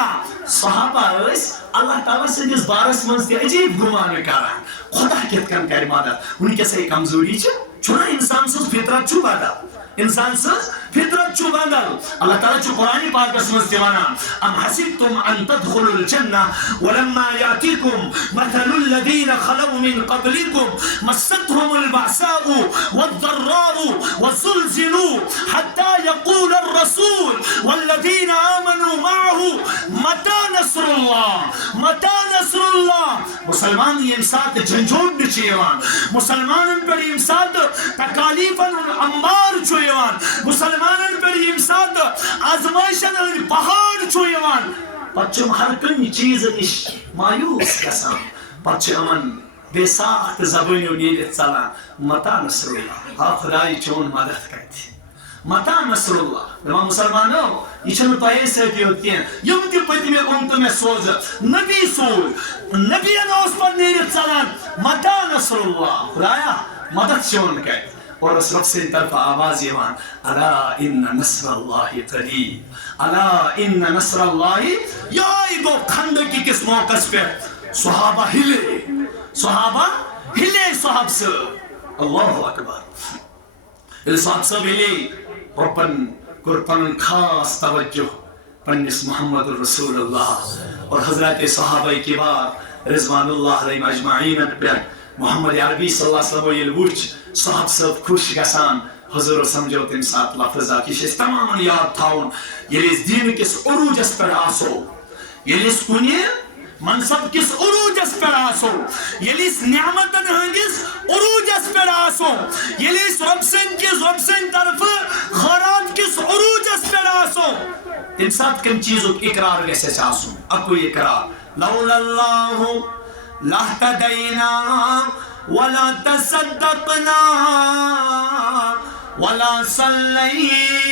صحابہ اس اللہ تعالیٰ سنس بارس من تہ عجیب گمان کران خدا کت کن کر مدد ان کے سے کمزوری چھنا انسان سن فطرت چھو بدل انسان سن فطرت چھو بدل اللہ تعالیٰ چھو قرآن پاک اسمس دیوانا ام حسبتم ان تدخلوا الجنہ ولما یاتیکم مثل الذین خلو من قبلکم مستهم البعثاء والضراء وزلزلوا حتى يقول الرسول والذین آمنوا معه متى نصر اللہ متى نصر اللہ مسلمان یہ امساد جھنجھوڑ چیوان مسلمان پر امساد تکالیفاً انبار چیوان مسلمان پر امساد آزمائشن پہاڑ چیوان پچھم ہر کن چیز نش مایوس کسان پچھم امن بے ساخت زبانیوں نیلت چلان متا نصر اللہ ہاں خدای چون مدد کرتی متا نصر اللہ دماغ مسلمانوں یہ چھنو تاہی سیتی ہوتی ہیں یم تی پتی میں امت میں سوز نبی سوز نبی انوس پر نیلت چلان متا نصر اللہ خدایا مدد چون کرتی اور اس رب سے طرف آواز یوان الا ان نصر اللہ قریب الا ان نصر اللہ یہ دو کھند کی کس موقع پر صحابہ ہلے صحاب سے اللہ اکبر صحاب سے ہلے ربن قربان خاص توجہ پنس محمد رسول اللہ اور حضرت صحابہ کبار رضوان اللہ علیہ اجمعین پر محمد عربی صلی اللہ علیہ وسلم یہ وچ صاحب صاحب خوش گسان حضور سمجھو تم ساتھ لفظہ کی شیش تمام یاد تھاون یہ اس دین کس عروج پر آسو یہ اس کنی منصب کس عروج پر آسو یہ اس نعمتن ہنگس عروج پر آسو یہ اس رب سن طرف خیرات کس عروج پر آسو تم ساتھ کم چیزوں اقرار گیسے چاسو اکو اقرار لولا اللہ لاہتدینا ولا تصدقنا ولا صلینا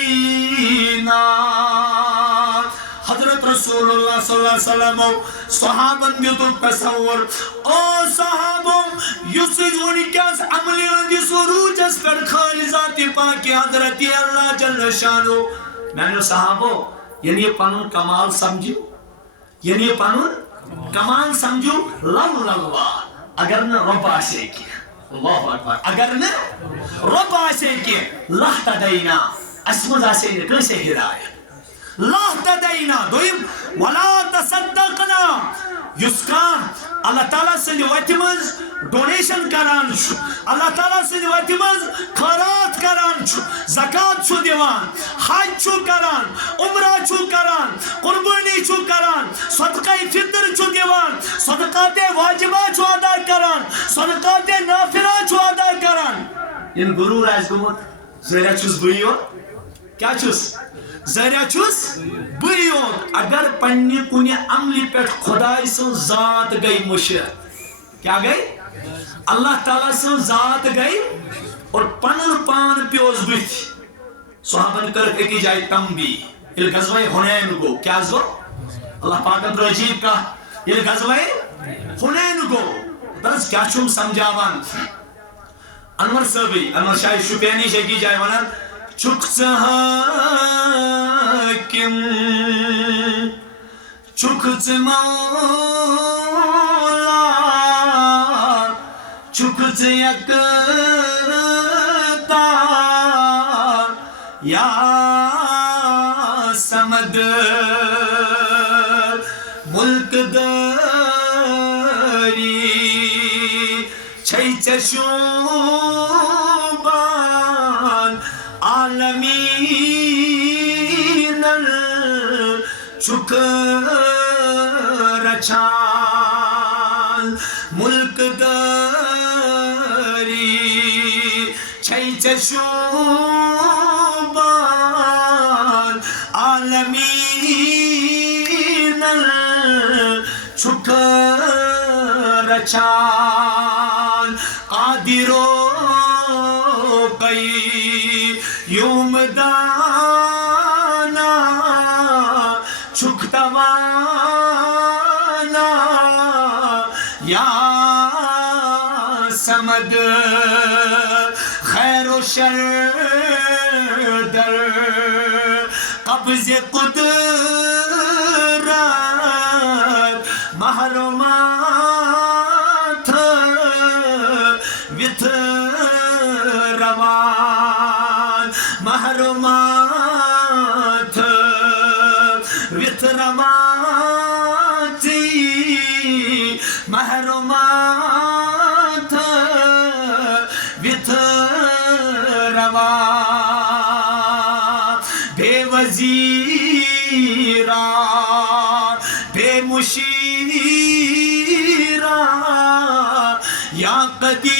حضرت رسول اللہ صلی اللہ علیہ وسلم صحابن دیتو تصور او صحابوں یسج ونکیاس عملی اندیس عروجس پر خالی ذاتی پاکی حضرت اللہ جل شانو میں صحابوں یعنی یہ پانون کمال سمجھو یعنی یہ پانون کمال سمجھو لولا اللہ اگر نہ رب آسے کی اللہ اکبر اگر نہ رب آسے کی لاہتدینا اسمز آسے نے کیسے ہدایت لاہتدینا دویم ولا تصدقنا یسکان اللہ تعالیٰ سے ویتمز ڈونیشن کران چھو اللہ تعالیٰ سے ویتمز خیرات کران چھو زکاة چھو دیوان حج چھو کران عمرہ چھو کران قربانی چھو کران صدقہ فطر چھو دیوان صدقات واجبہ چھو ادا کران صدقات نافلہ چھو ادا کران ان غرور آج گمت زیرہ چھوز بھئیو کیا چھوز زیرہ چھوز بھئیو اگر پنی کنی عملی پیٹ خدای سن ذات گئی مشر کیا گئی اللہ تعالیٰ سے ذات گئی اور پنر پان پیوز بیت صحابن کر ایک جائے تنبی یہ غزوہ حنین کو کیا زو اللہ پاک اب رجیب کا یہ غزوہ حنین کو درس کیا چھوم سمجھاوان انور صاحبی انور شاہ شپینی شکی جائے ونن چک سہاکم چھکھ مولا چھکھ یک تار یا سمد ملک داری چھئی چشوبان عالمین چھک رچان ملک داری چھئی چشوبان عالمین چھک رچان قادرو قیوم دانا چھک توانا یا سمد خیر و شر در قبض قدرت محرومات ویت روان محرومات ویت رواتی محرومات ویت روان بے وزیران بے مشیران یا قدیران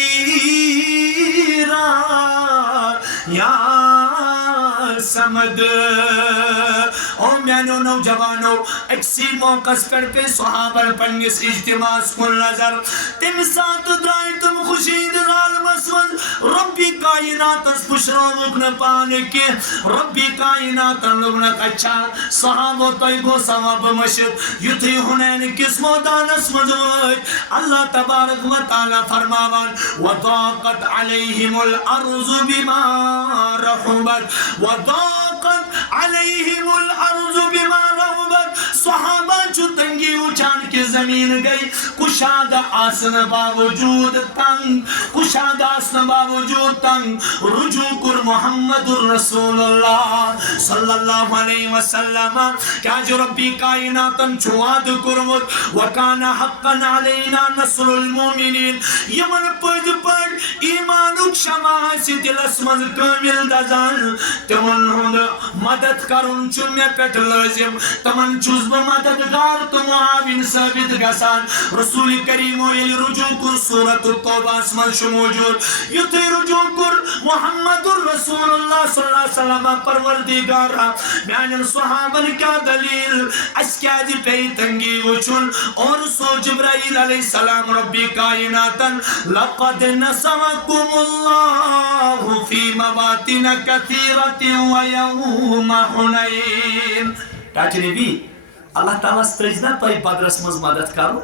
یا سمد او میانو نوجوانو اکسی موقع پر پہ صحابہ پنگس اجتماع کن نظر تم ساتھ درائی تم خوشید ظالم اسود ربی کائنات اس پشرو مکن پانے کے ربی کائنات لگن کچھا صحابہ طیبو ثواب مشد یتھی ہنین قسمو دانس مزوج اللہ تبارک و تعالی فرماوان وضاقت علیہم الارض بما رحبت وضاقت علیہم الارض بما رحبت صحابہ جو تنگی اچان کے زمین گئی کشاد آسن باوجود تنگ کشاد آسن باوجود تنگ رجوع کر محمد رسول اللہ صلی اللہ علیہ وسلم کیا جو ربی کائناتن چواد کرمت وکانا حقا علینا نصر المومنین یمن پڑ ایمانک شمع سے دل اسمن کامل دزان تمن ہند مدد کرن چمی پیٹ لازم تمن چوز مددگار تو معاون ثابت گسان رسول کریم ویل رجوع کر سورۃ التوبہ اسمن موجود یتھی رجوع کر محمد رسول اللہ صلی اللہ علیہ وسلم پروردگار میان صحابہ کیا دلیل اس کیا دی پہ تنگی وچن اور سو جبرائیل علیہ السلام ربی کائناتن لقد نصرکم اللہ فی مواطن کثیرت ویوم حنین کہتے نبی اللہ تعالیٰ سترجنا تو بدرس مز مدد کرو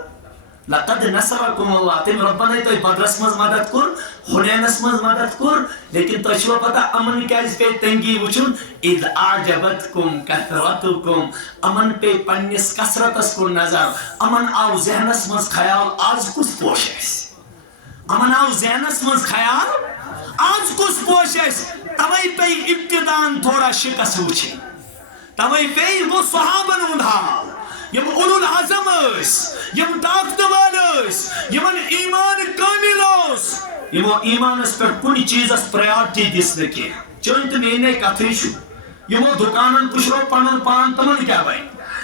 لقد نصرکم اللہ تم ربنا تو بدرس مز مدد کر حنینس مز مدد کر لیکن تو چھو پتا امن کیاز پہ تنگی وچن اذ اعجبتکم کثرتکم امن پہ پنس کثرتس کو نظر امن آو ذہنس مز خیال آج کس پوش ہے امن آو ذہنس مز خیال آج کس پوش ہے توائی پہ ابتدان تھوڑا شکس وچھے توائی پہ وہ صحابن اندھال یم اولو العظم اس یم طاقتور اس یمن ایمان کامل اس یمو ایمان اس پر کنی چیز اس پریارٹی دس نکی چونت مینے کتھری شو یمو دکانن پشرو پانن پان تمن کیا بائی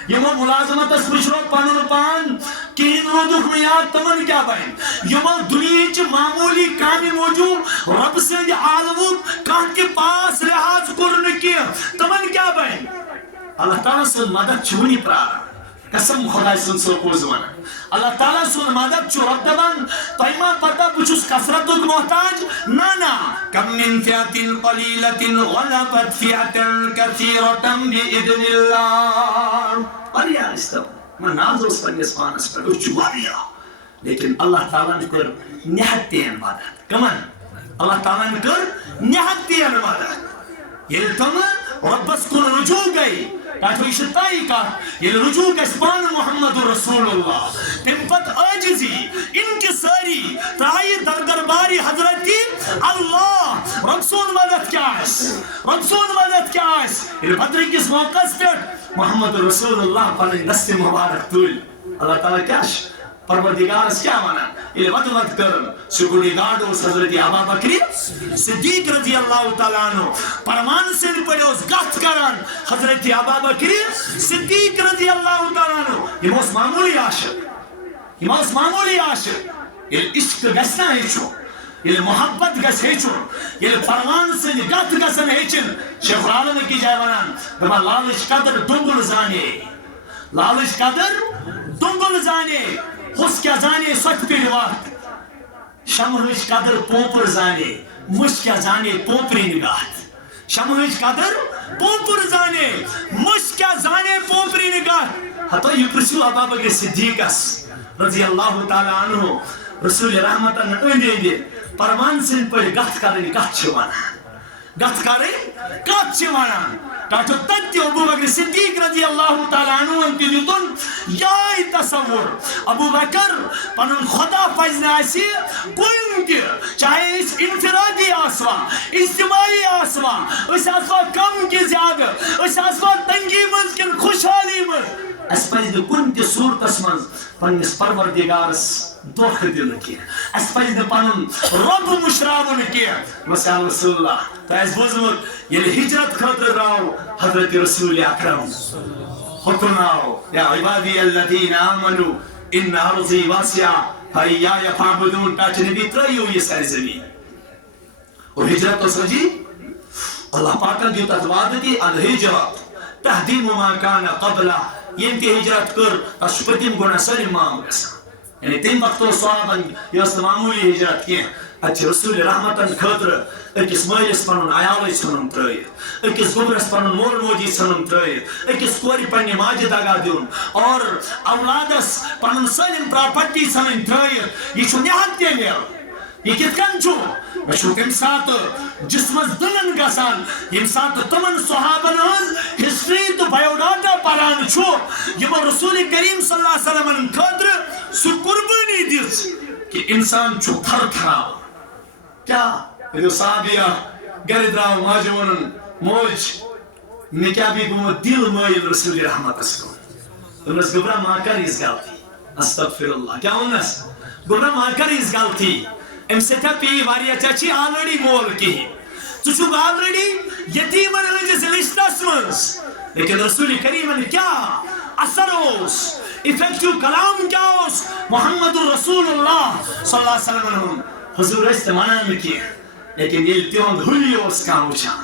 یمو ملازمت اس پشرو پانن پان کین رو دکھ میاد تمن کیا بائی یمو دنیا چھ معمولی کامی موجود رب سے عالمو کان کے پاس لحاظ کرن کی تمن کیا بائی اللہ تعالیٰ سے مدد چھونی پرارا قسم خدا سن سو کوزوانا اللہ تعالیٰ سن مدد چھو رب دبان تایما پتا پچھوس کثرت دک محتاج نانا کم من فیات قلیلت غلبت فیات کثیرت بإذن اللہ وریا استو من نازو سپنیس پانس پر اچھو وریا لیکن اللہ تعالیٰ نے کر نہتین مدد کمان اللہ تعالیٰ نے کر نہتین مدد یہ تم ربس کن رجوع گئی تاٹھو یہ تائی کا یہ رجوع گژھِ پان محمد رسول اللہ تم پت عاجزی انکساری ترائی در درباری حضرتی اللہ رب سون مدد کیا رب سون مدد کیا یہ بدر کس موقع پہ محمد رسول اللہ پنن دست مبارک تل اللہ تعالیٰ کیا پروردگارس کیا ونا یہ ود ود کرن سکوڑی گاڈوس حضرت ابا بکر صدیق رضی اللہ تعالیٰ عنہ پرمان سے پڑھوس گت کران حضرت ابا بکر صدیق رضی اللہ تعالیٰ عنہ یہ موس معمولی عاشق یہ موس معمولی عاشق یہ عشق گسنا ہیچو یہ محبت گس ہیچو یہ پرمان سے گت گسن ہیچن شیخ العالم کی جائے ونان دبا لالچ قدر دنگل زانے لالچ قدر دنگل زانے حس کیا زانے سوچ پہ وقت شمہش قدر پوپر زانے مش کیا زانے پوپری نگاہت شمہش قدر پوپر زانے مش کیا زانے پوپری نگاہت حتی یہ پرسو ابا بکر صدیقس رضی اللہ تعالیٰ عنہ رسول رحمتن اندے اندے پرمان سن پر گت کرنی گت چھوانا گت کرنی گت چھوانا تاٹھو تتی ابو بکر صدیق رضی اللہ تعالیٰ عنہ انتی دیتون یای تصور ابو بکر پنن خدا پزن آسی کن کی چاہے اس انفرادی آسوا اجتماعی آسوا اس آسوا کم کی زیادہ اس آسوا تنگی منز کن خوشحالی منز اس پزن کن کی صورتس منز پنس پروردگارس دوخ دل کی اس پزن پنن رب مشراون کی مسیح رسول اللہ تو اس بزرگ یہ ہجرت خطر راو حضرت رسول اکرم حکم آو یا عبادی الذین آمنوا ان ارضی واسعہ فایای فعبدون تاچ نبی ترائیو یہ ساری زمین اور ہجرت تو سجی اللہ پاکن دیو تتواد دی الہجرت تحدیم ما کان قبلہ یم کی ہجرت کر تشپتیم گناہ سلیم مام گسا یعنی تین وقتو صحابن یہ معمولی ہجرت کیا اچھے رسول رحمتن خطر اکس مالس پنن عیال ژھنن ترٲیِتھ اکس گوبرس پنن مول موجی ژھنن ترٲیِتھ اکس کورِ پننہِ ماجہِ دگا دیُن اور اولادس پنن سٲلِم پراپرٹی ژھنٕنۍ ترٲیِتھ یہ چھُ نہاد تیٚلہِ یہ کِتھ کٔنۍ چھُ مےٚ چھُ تمہِ ساتہٕ جسمس دٕنن گژھان ییٚمہِ ساتہٕ تِمن صحابن ہٕنٛز ہسٹری تہٕ بایوڈاٹا پران چھُ یِمو رسول کریم صلی اللہ علیہ وسلمن خٲطرٕ سُہ قربٲنی دِژ کہ انسان چھُ تھر تھراوان کیا یہ صحابیہ گر دراو ماجہ ونن موج میں کیا بھی گمو دل مائل رسول رحمت اسکو انس گبرا ما کر اس غلطی استغفر اللہ کیا انس گبرا ما کر اس غلطی ام ستا پی واریا چاچی آلریڈی مول کی چچو آلریڈی یتیمن ہنجس لسٹس منز لیکن رسول کریم نے کیا اثر اس افیکٹو کلام کیا اس محمد رسول اللہ صلی اللہ علیہ وسلم حضور استمانہ کی لیکن یہ تیوند ہوئی اس کا وچھان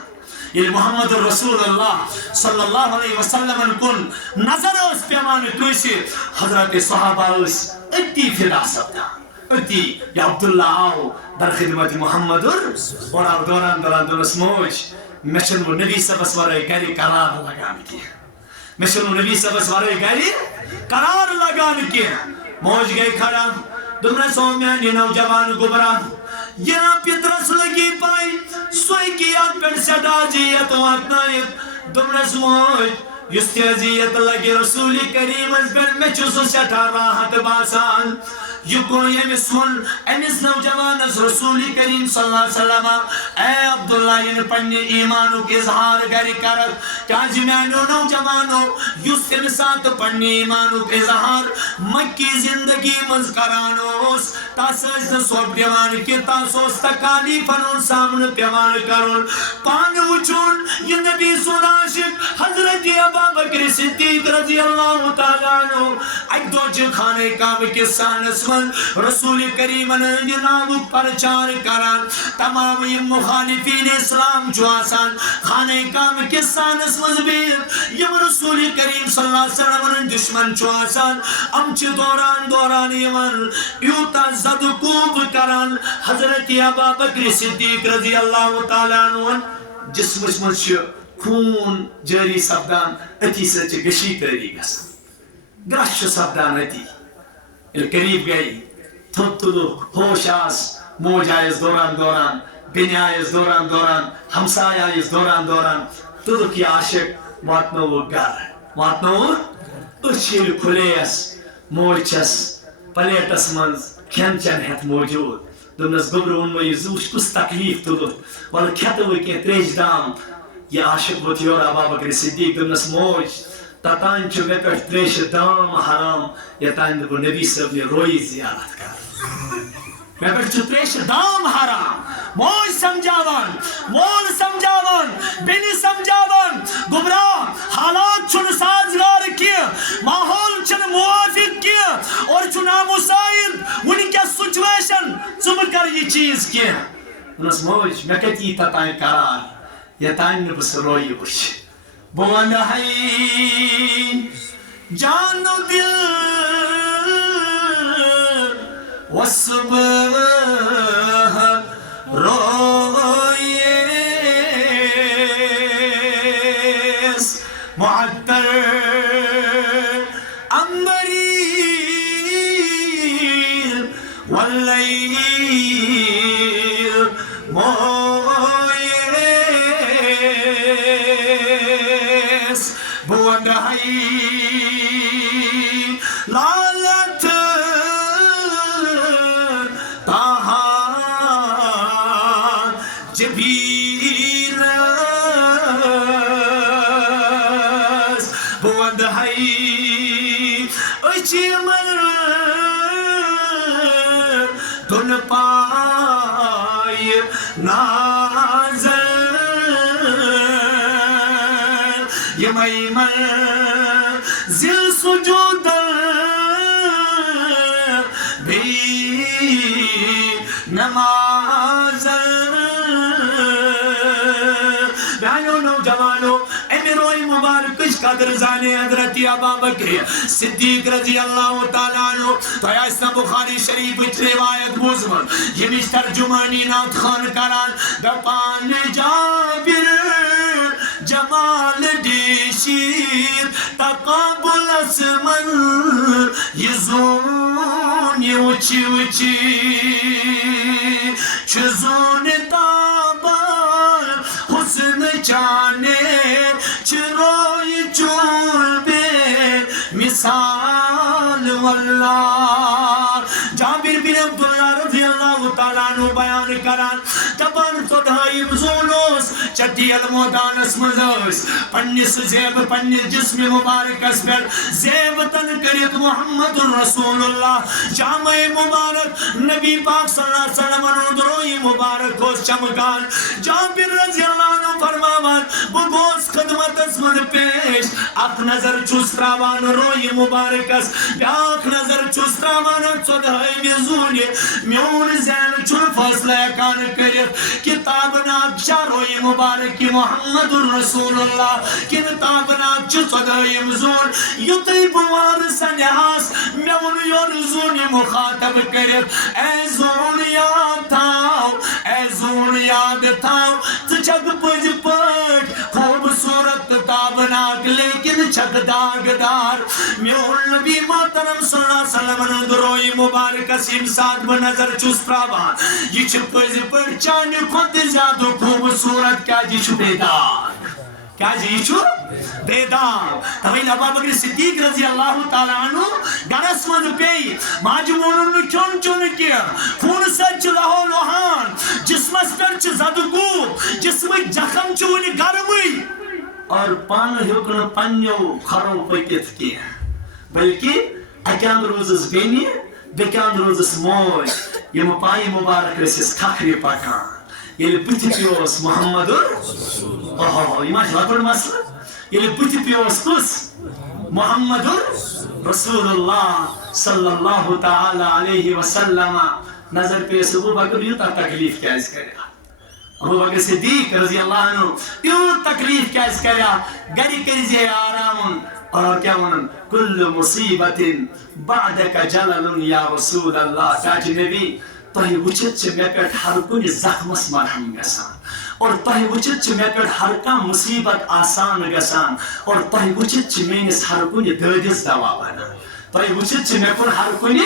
یہ محمد رسول اللہ صلی اللہ علیہ وسلم کن نظر اس پیمان کوئی حضرت صحابہ اس اتی فدا سبتا اتی یا عبداللہ آو در خدمت محمد اور آپ دوران دونس موج مشن و نبی سبس ورائی گری قرار لگان کی مشن و نبی سبس ورائی گری قرار لگان کی موج گئی کھڑا دمرا سومیان یہ نوجوان گبران یہ پیترس لگی پائی سوئی کی یاد پر سیدہ جیت واتنائیت دمرا سوئی یستی عزیت لگی رسول کریم از پر میں چوسو سیٹھا راحت باسان یکو یہ سن امس نوجوان از رسول کریم صلی اللہ علیہ وسلم اے عبداللہ یہ پنی ایمانو کے اظہار گری کرد کیا جمعنو نوجوانو یس کے ساتھ پنی ایمانو کے اظہار مکی زندگی منز کرانوس تاسوز نسوب دیوان کی تاسوز تکالی پنون سامن پیوان کرون پان وچون یہ نبی سناشق حضرت ابا بکر صدیق رضی اللہ تعالیٰ عنہ ایک دو خانے کعبہ کے سانس رسول کریم نے جناب پرچار کران تمام یہ مخالفین اسلام جو آسان خانہ کعبہ کے سانس مذبیر یہ رسول کریم صلی اللہ علیہ وسلم دشمن جو آسان امچ دوران یمن یوتا زد کوب کران حضرت ابا بکر صدیق رضی اللہ تعالیٰ عنہ جسم مجھ خون جاری سبدان اتی سچ گشی کری گسان گرش سبدان اتی قریب گئی تھوک تلو ہوش آس موج آئیس دوران بین آئیس دوران ہمسائے آئیس دوران تلو کی عاشق واتنو گر واتنو اچھل کھلیس موچس پلیٹس منز کھین چین ہیت موجود دمنس گبرو ان میں زوش کس تکلیف تلت والا کھیتو کی تریج دام یہ عاشق بوت یور ابا بکر صدیق دمنس موج تتان چو میں پر تریش دام حرام یہ تان دبو نبی صاحب نے روئی زیارت کر میں پر چو تریش دام حرام موج سمجھاوان مول سمجھاوان بینی سمجھاوان گبراہ حالات چون سازگار کیا ماحول چون موافق کیا اور چون نامساعد ان کیا سچویشن ثم کر یہ چیز کیا انس موج میں کتی تتائیں قرار یہ تائیں بس روئی وش بون ہے جان و دل وصبح رویس معطر امبریر واللیل مویس بوند ہے لالت جبیرس بوند ہے اچھی من دن پائی نازل یہ میمن زل سجود بھی نماز نوجوانو امیروئی مبارک کش قدر زانے حضرت ابا بکر صدیق رضی اللہ تعالیٰ عنہ تو ایسا بخاری شریف اچھ روایت موزمن یہ مش ترجمانی نات خان کران دپان جابر جمال دیشیر تقابل اسمن یزون یوچی وچی چزون تابر حسن چانے چروئی چول بے مثال واللہ جابر بن عبداللہ رضی اللہ تعالیٰ عنہ بیان کران دبان صدائی بزولوس چٹی المودان اسمزوس پنیس زیب پنیس جسم مبارک اسپر زیبتن کرت محمد رسول اللہ جامع مبارک نبی پاک صلی اللہ علیہ وسلم روی مبارک ہوس چمکان جابر رضی اللہ عنہ فرماوان بگوس خدمت اسمد پیش اک نظر چستراوان روی مبارک اس بیاک نظر چستراوان صدائی بزولی میون زین چون فاصلہ کان کرت کتاب ناک شاروی مبارک کی محمد رسول اللہ کتاب ناک چو صدائی مزور یوتی بوار سنیاس میون یون زونی مخاطب کرت اے زون یاد تھاو اے زون یاد تھاو تچک پج پٹ خوبصورت کتاب ناک لیکن چک داغدار میون نبی محترم صلی اللہ علیہ وسلم روی مبارک اسیم ساتھ بنظر چستراوان یہ چھ پج پٹ چانے خود زیادہ خوبصورت کیا جی چھو بیدار کیا جی چھو بیدار توہین ابا بکر صدیق رضی اللہ تعالیٰ عنہ گرس مند پی ماجمونن میں چون چون کیا خون سچ لہو لوہان جسمس پر چھ زدگو جسم جخم چونی گرمی اور پان حکن پنیو خرو پکت کیا بلکہ اکیان روزس بینی بیکیان روزس موج یہ مپائی مبارک رسیس کھکری پکان یہ بتی پیوس محمد یہ ماش لکڑ مسئلہ یہ بتی پیوس کس محمد رسول اللہ صلی اللہ تعالی علیہ وسلم نظر پیس ابو بکر یوں تکلیف کیس کرے ابو بکر صدیق رضی اللہ عنہ یوں تکلیف کیس کرے گری کریزی آرام اور کیا ونن کل مصیبت بعدک جلل یا رسول اللہ تاج نبی تہی وچت چھ میں پیٹ ہر کنی زخمس مرہم گسان اور تہی وچت چھ میں پیٹ ہر کم مصیبت آسان گسان اور تہی وچت چھ میں نس ہر کنی دردس دوا بنا تہی وچت چھ میں پیٹ ہر کنی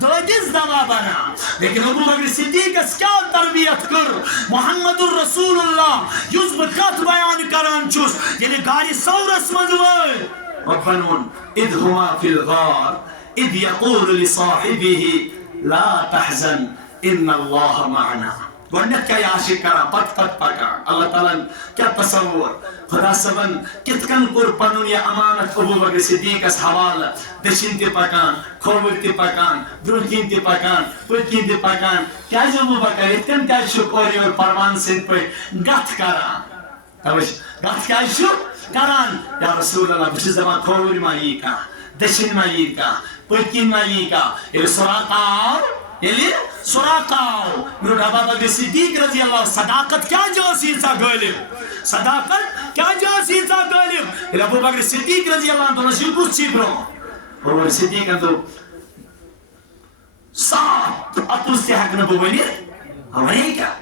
دودس دوا بنا لیکن ابو بکر صدیق اس کیا تربیت کر محمد الرسول اللہ یس بکت بیان کران چوس یعنی گاری سورس مزوائے ربنون اذ ہما فی الغار اذ یقول لصاحبه لا تحزن ان اللہ معنا گوڑنیت کیا عاشق کرا پت پکا اللہ تعالیٰ کیا تصور خدا صبن کتکن کور پنن یہ امانت ابو بکر صدیق اس حوالہ دشن تی پکان کھوور تی پکان برونکین تی پکان پتکین تی پکان کیا جو ابو بکر اتکن کیا شکوری اور پروان سن پر گت کران گت کیا شک کران یا رسول اللہ بچی زمان کھوور ما یہ کا دشن ما یہ کا پتکین ما یہ کا یہ سراقاو یلی سراقاو میرے ابو بکر صدیق رضی اللہ صداقت کیا جو سیسا غالب صداقت کیا جو سیسا غالب یہ ابو بکر صدیق رضی اللہ عنہ نشی کچھ چیپرو ابو بکر صدیق عنہ سات اتوس تی حق نبو بنی ہمارے کیا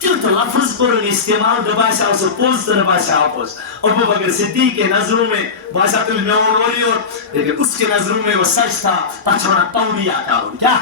تیوت لفظ کرن استعمال دباشا اسو پوز دباشا آپوز ابو بکر صدیق کے نظروں میں باشا تل میون اولی اور لیکن اس کے نظروں میں وہ سچ تھا تچھونا تولیہ کارون کیا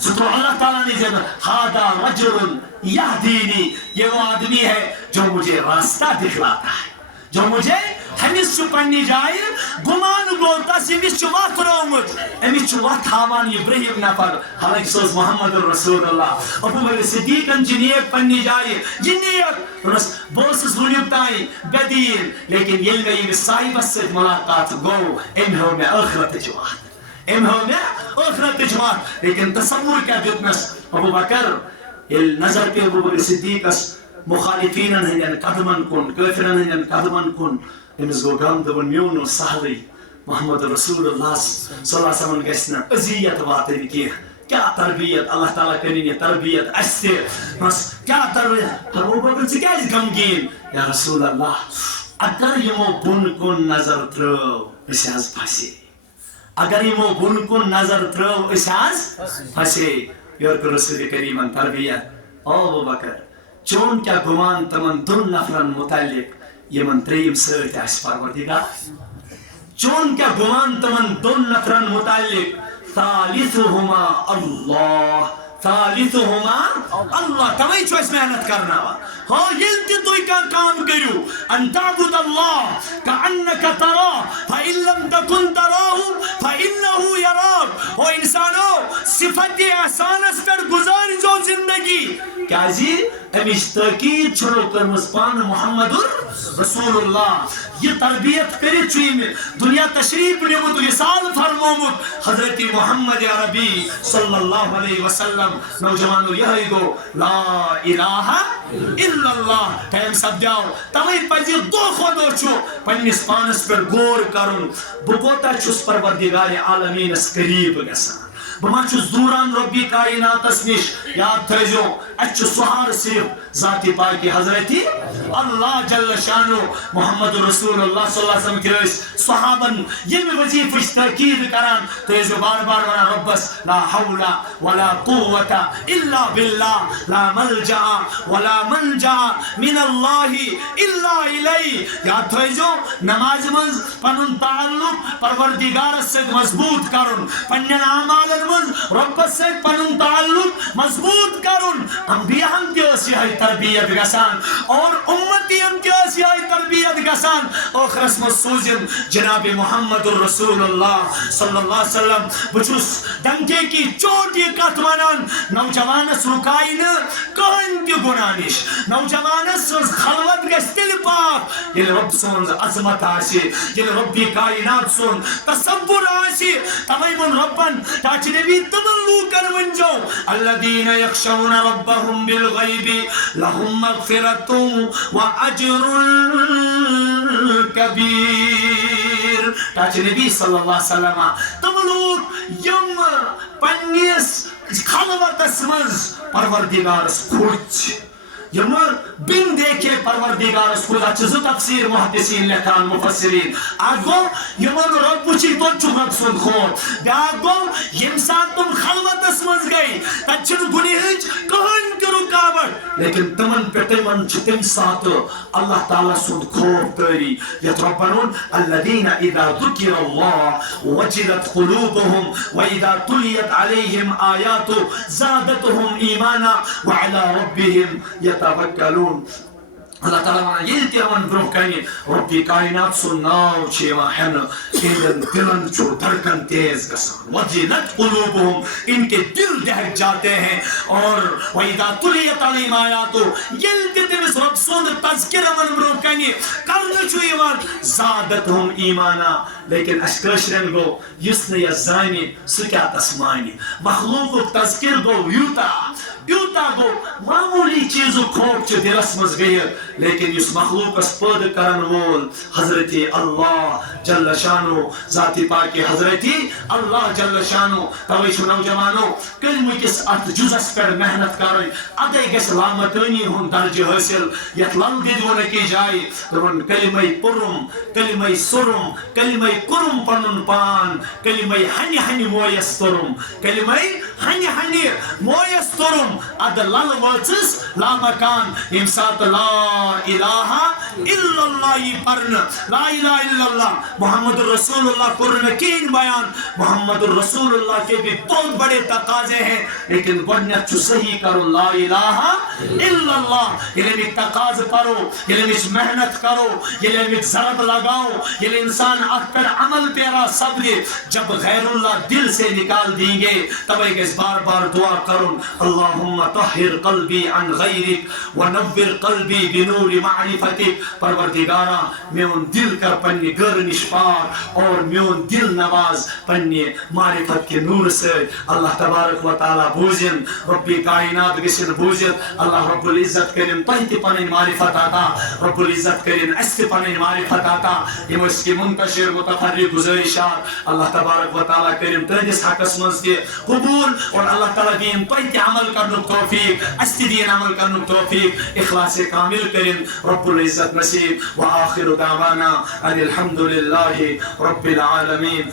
تو اللہ تعالیٰ نے جب ہادا رجل یہدینی یہ وہ آدمی ہے جو مجھے راستہ دکھلاتا ہے جو مجھے ہمیس چو پنی جائے گمان بولتا سی ہمیس چو وقت رومت ہمیس چو وقت ہامان ابراہیم نفر حالانکہ سوز محمد رسول اللہ ابو بکر صدیق انجنیب پنی جائے جنیب بوسس ونیبتائی بدین لیکن یہ میں صاحب سے ملاقات گو امہو میں آخرت جوات امہو میں آخرت جوات لیکن تصور کیا دیتنس ابو بکر یہ نظر پہ ابو بکر صدیق اس مخالفین ہندن قدمن کن کافرن ہندن قدمن کن امس گو گم دبن میون سہلی محمد رسول اللہ صلی اللہ علیہ وسلم گسنا اذیت واتن کی کیا تربیت اللہ تعالیٰ کریں یہ تربیت استے بس کیا تربیت ابو بکر سے کیا اس غمگین یا رسول اللہ اگر یمو بن کن نظر ترو اسے از پھسے اگر یمو بن کن نظر ترو اسے از پھسے یورک رسول کریم تربیت ابو بکر چون کیا گمان تمن دون نفرن متعلق یہ من تریم سرٹ اس پروردگار چون کیا گمان تمن دون نفرن متعلق ثالثهما اللہ ثالثهما اللہ تمہیں چو اس محنت کرنا ہو یلتی توی کا کام کریو ان تعبد اللہ کعنک ترا فإن لم تکن تراہو فإنہو یراک ہو انسانو صفت احسان اس پر گزاری جو زندگی کیا جی امیش تاکید چھڑو کرمز پان محمد رسول اللہ یہ تربیت کری چوئی میں دنیا تشریف نمود رسال فرمومد حضرت محمد عربی صلی اللہ علیہ وسلم نوجوانو یہی گو لا الہ الا اللہ ٹائم سب دیاؤ تمہیں پجی دو خودو چھو پنیس پانس پر غور کرن بکوتا چھس پروردگار عالمین اس قریب گسان بما چھس دوران ربی کائنات اسمش یاد تھیجو اچھو سہار صرف ذاتی پاکی حضرتی اللہ جل شانو محمد رسول اللہ صلی اللہ علیہ وسلم کی رئیس صحابن یہ میں وظیف اس تاکید کران تیجو بار بار ونا ربس لا حول ولا قوة الا باللہ لا ملجا ولا منجا من اللہ الا الی یاد تھیجو نماز منز پنن تعلق پروردگار سے مضبوط کرن پنن اعمال منز رب سے پنن تعلق مضبوط کرن انبیاء ہم کے وسیعی تربیت گسان اور امتی ہم کے وسیعی تربیت گسان اور رسم سوزن جناب محمد الرسول اللہ صلی اللہ علیہ وسلم بچوس دنکے کی چوٹی کتمانان نوجوانس رکائن کہن کی گنانش نوجوانس خلوت گستل پاک یہ رب سون عظمت آسی یہ ربی کائنات سون تصور آسی تمہیں ربن تاچ نبی تملو کر منجو الذین یخشون ربهم بالغیب لهم مغفرة وأجر كبير تاچ نبی صلی اللہ علیہ وسلم تملوک یم پنیس خلوت اسمز پروردگار اس کھوچ یمر بن دیکھے پروردگار اس کو اچھا تفسیر محدثین لکھان مفسرین آگو یمر رب پوچھی تو چوہت سن خود بیاگو یم ساتھ تم خلوت اسمز گئی تچھن گنیہج کہن کرو کابٹ لیکن تمن پیٹمن چھتم ساتھ اللہ تعالیٰ سن خوف تاری یتربنون الذین اذا ذکر اللہ وجلت قلوبهم واذا تلیت علیہم آیات زادتهم ایمانا وعلى ربهم يتوکلون اللہ تعالیٰ ونان یل تیون برو کنی ربی کائنات سن ناو چیوان ہن ان دلن چو دھڑکن تیز گسان وجلت قلوبهم ان کے دل دہک جاتے ہیں اور وَإِذَا تُلِيَتْ عَلَيْهِمْ آیاتُ یل تیتمس رب سن تذکر من برو کنی کرن چو ایمان زادتهم ایمانا لیکن اشکرشرن گو یسن یا زانی سکیا تسمانی مخلوق تذکر گو یوتا گو معمولی چیزو خوف چھ دلس مز گئی لیکن اس مخلوق اس پد کرن وول حضرت اللہ جل شانو ذاتی پاکی حضرت اللہ جل شانو توی چھو نوجوانو کلمہ کس ات جزس پر محنت کرن ادے گس لامتانی ہون درج حاصل یت لن دیدون کی جائی تمن کلمہ پرم کلمہ سرم کلمہ کرم پنن پان کلمہ ہنی ہنی مویسترم کلمہ ہنی ہنی مویسترم اد لل وچس لا مکان امسات لا الہ الا اللہ پرن لا الہ الا اللہ محمد رسول اللہ قرآن کین بیان محمد رسول اللہ کے بھی بہت بڑے تقاضے ہیں لیکن گۄڈنیٚتھ چھُ صحیح کرو لا الہ الا اللہ ییٚلہِ امیُک تقاضہٕ کرو ییٚلہِ امِچ محنت کرو ییٚلہِ امیُک ضرب لگاؤ ییٚلہِ انسان اتھ پر عمل پیرا سپدِ جب غیر اللہ دل سے نکال دیں گے تبے گژھِ بار بار دعا کرن اللہم طہر قلبی عن غیرک ونور قلبی بنور معرفتک پروردگارا میون دل کر پنی گر نش پاک اور میون دل نواز پنی معرفت کے نور سے اللہ تبارک و تعالی بوزن ربی کائنات گسن بوزت اللہ رب العزت کرن تہ پنن معرفت عطا رب العزت کرن اس پنن معرفت عطا یم اس کی منتشر متفرق گزارشات اللہ تبارک و تعالی کرن تہندس حقس منز تہ قبول اور اللہ تعالی دین تہ عمل کرن توفیق اس دین عمل کرن توفیق اخلاص کامل کرن رب العزت نصیب وآخر دعوانا ان الحمد للہ رب العالمین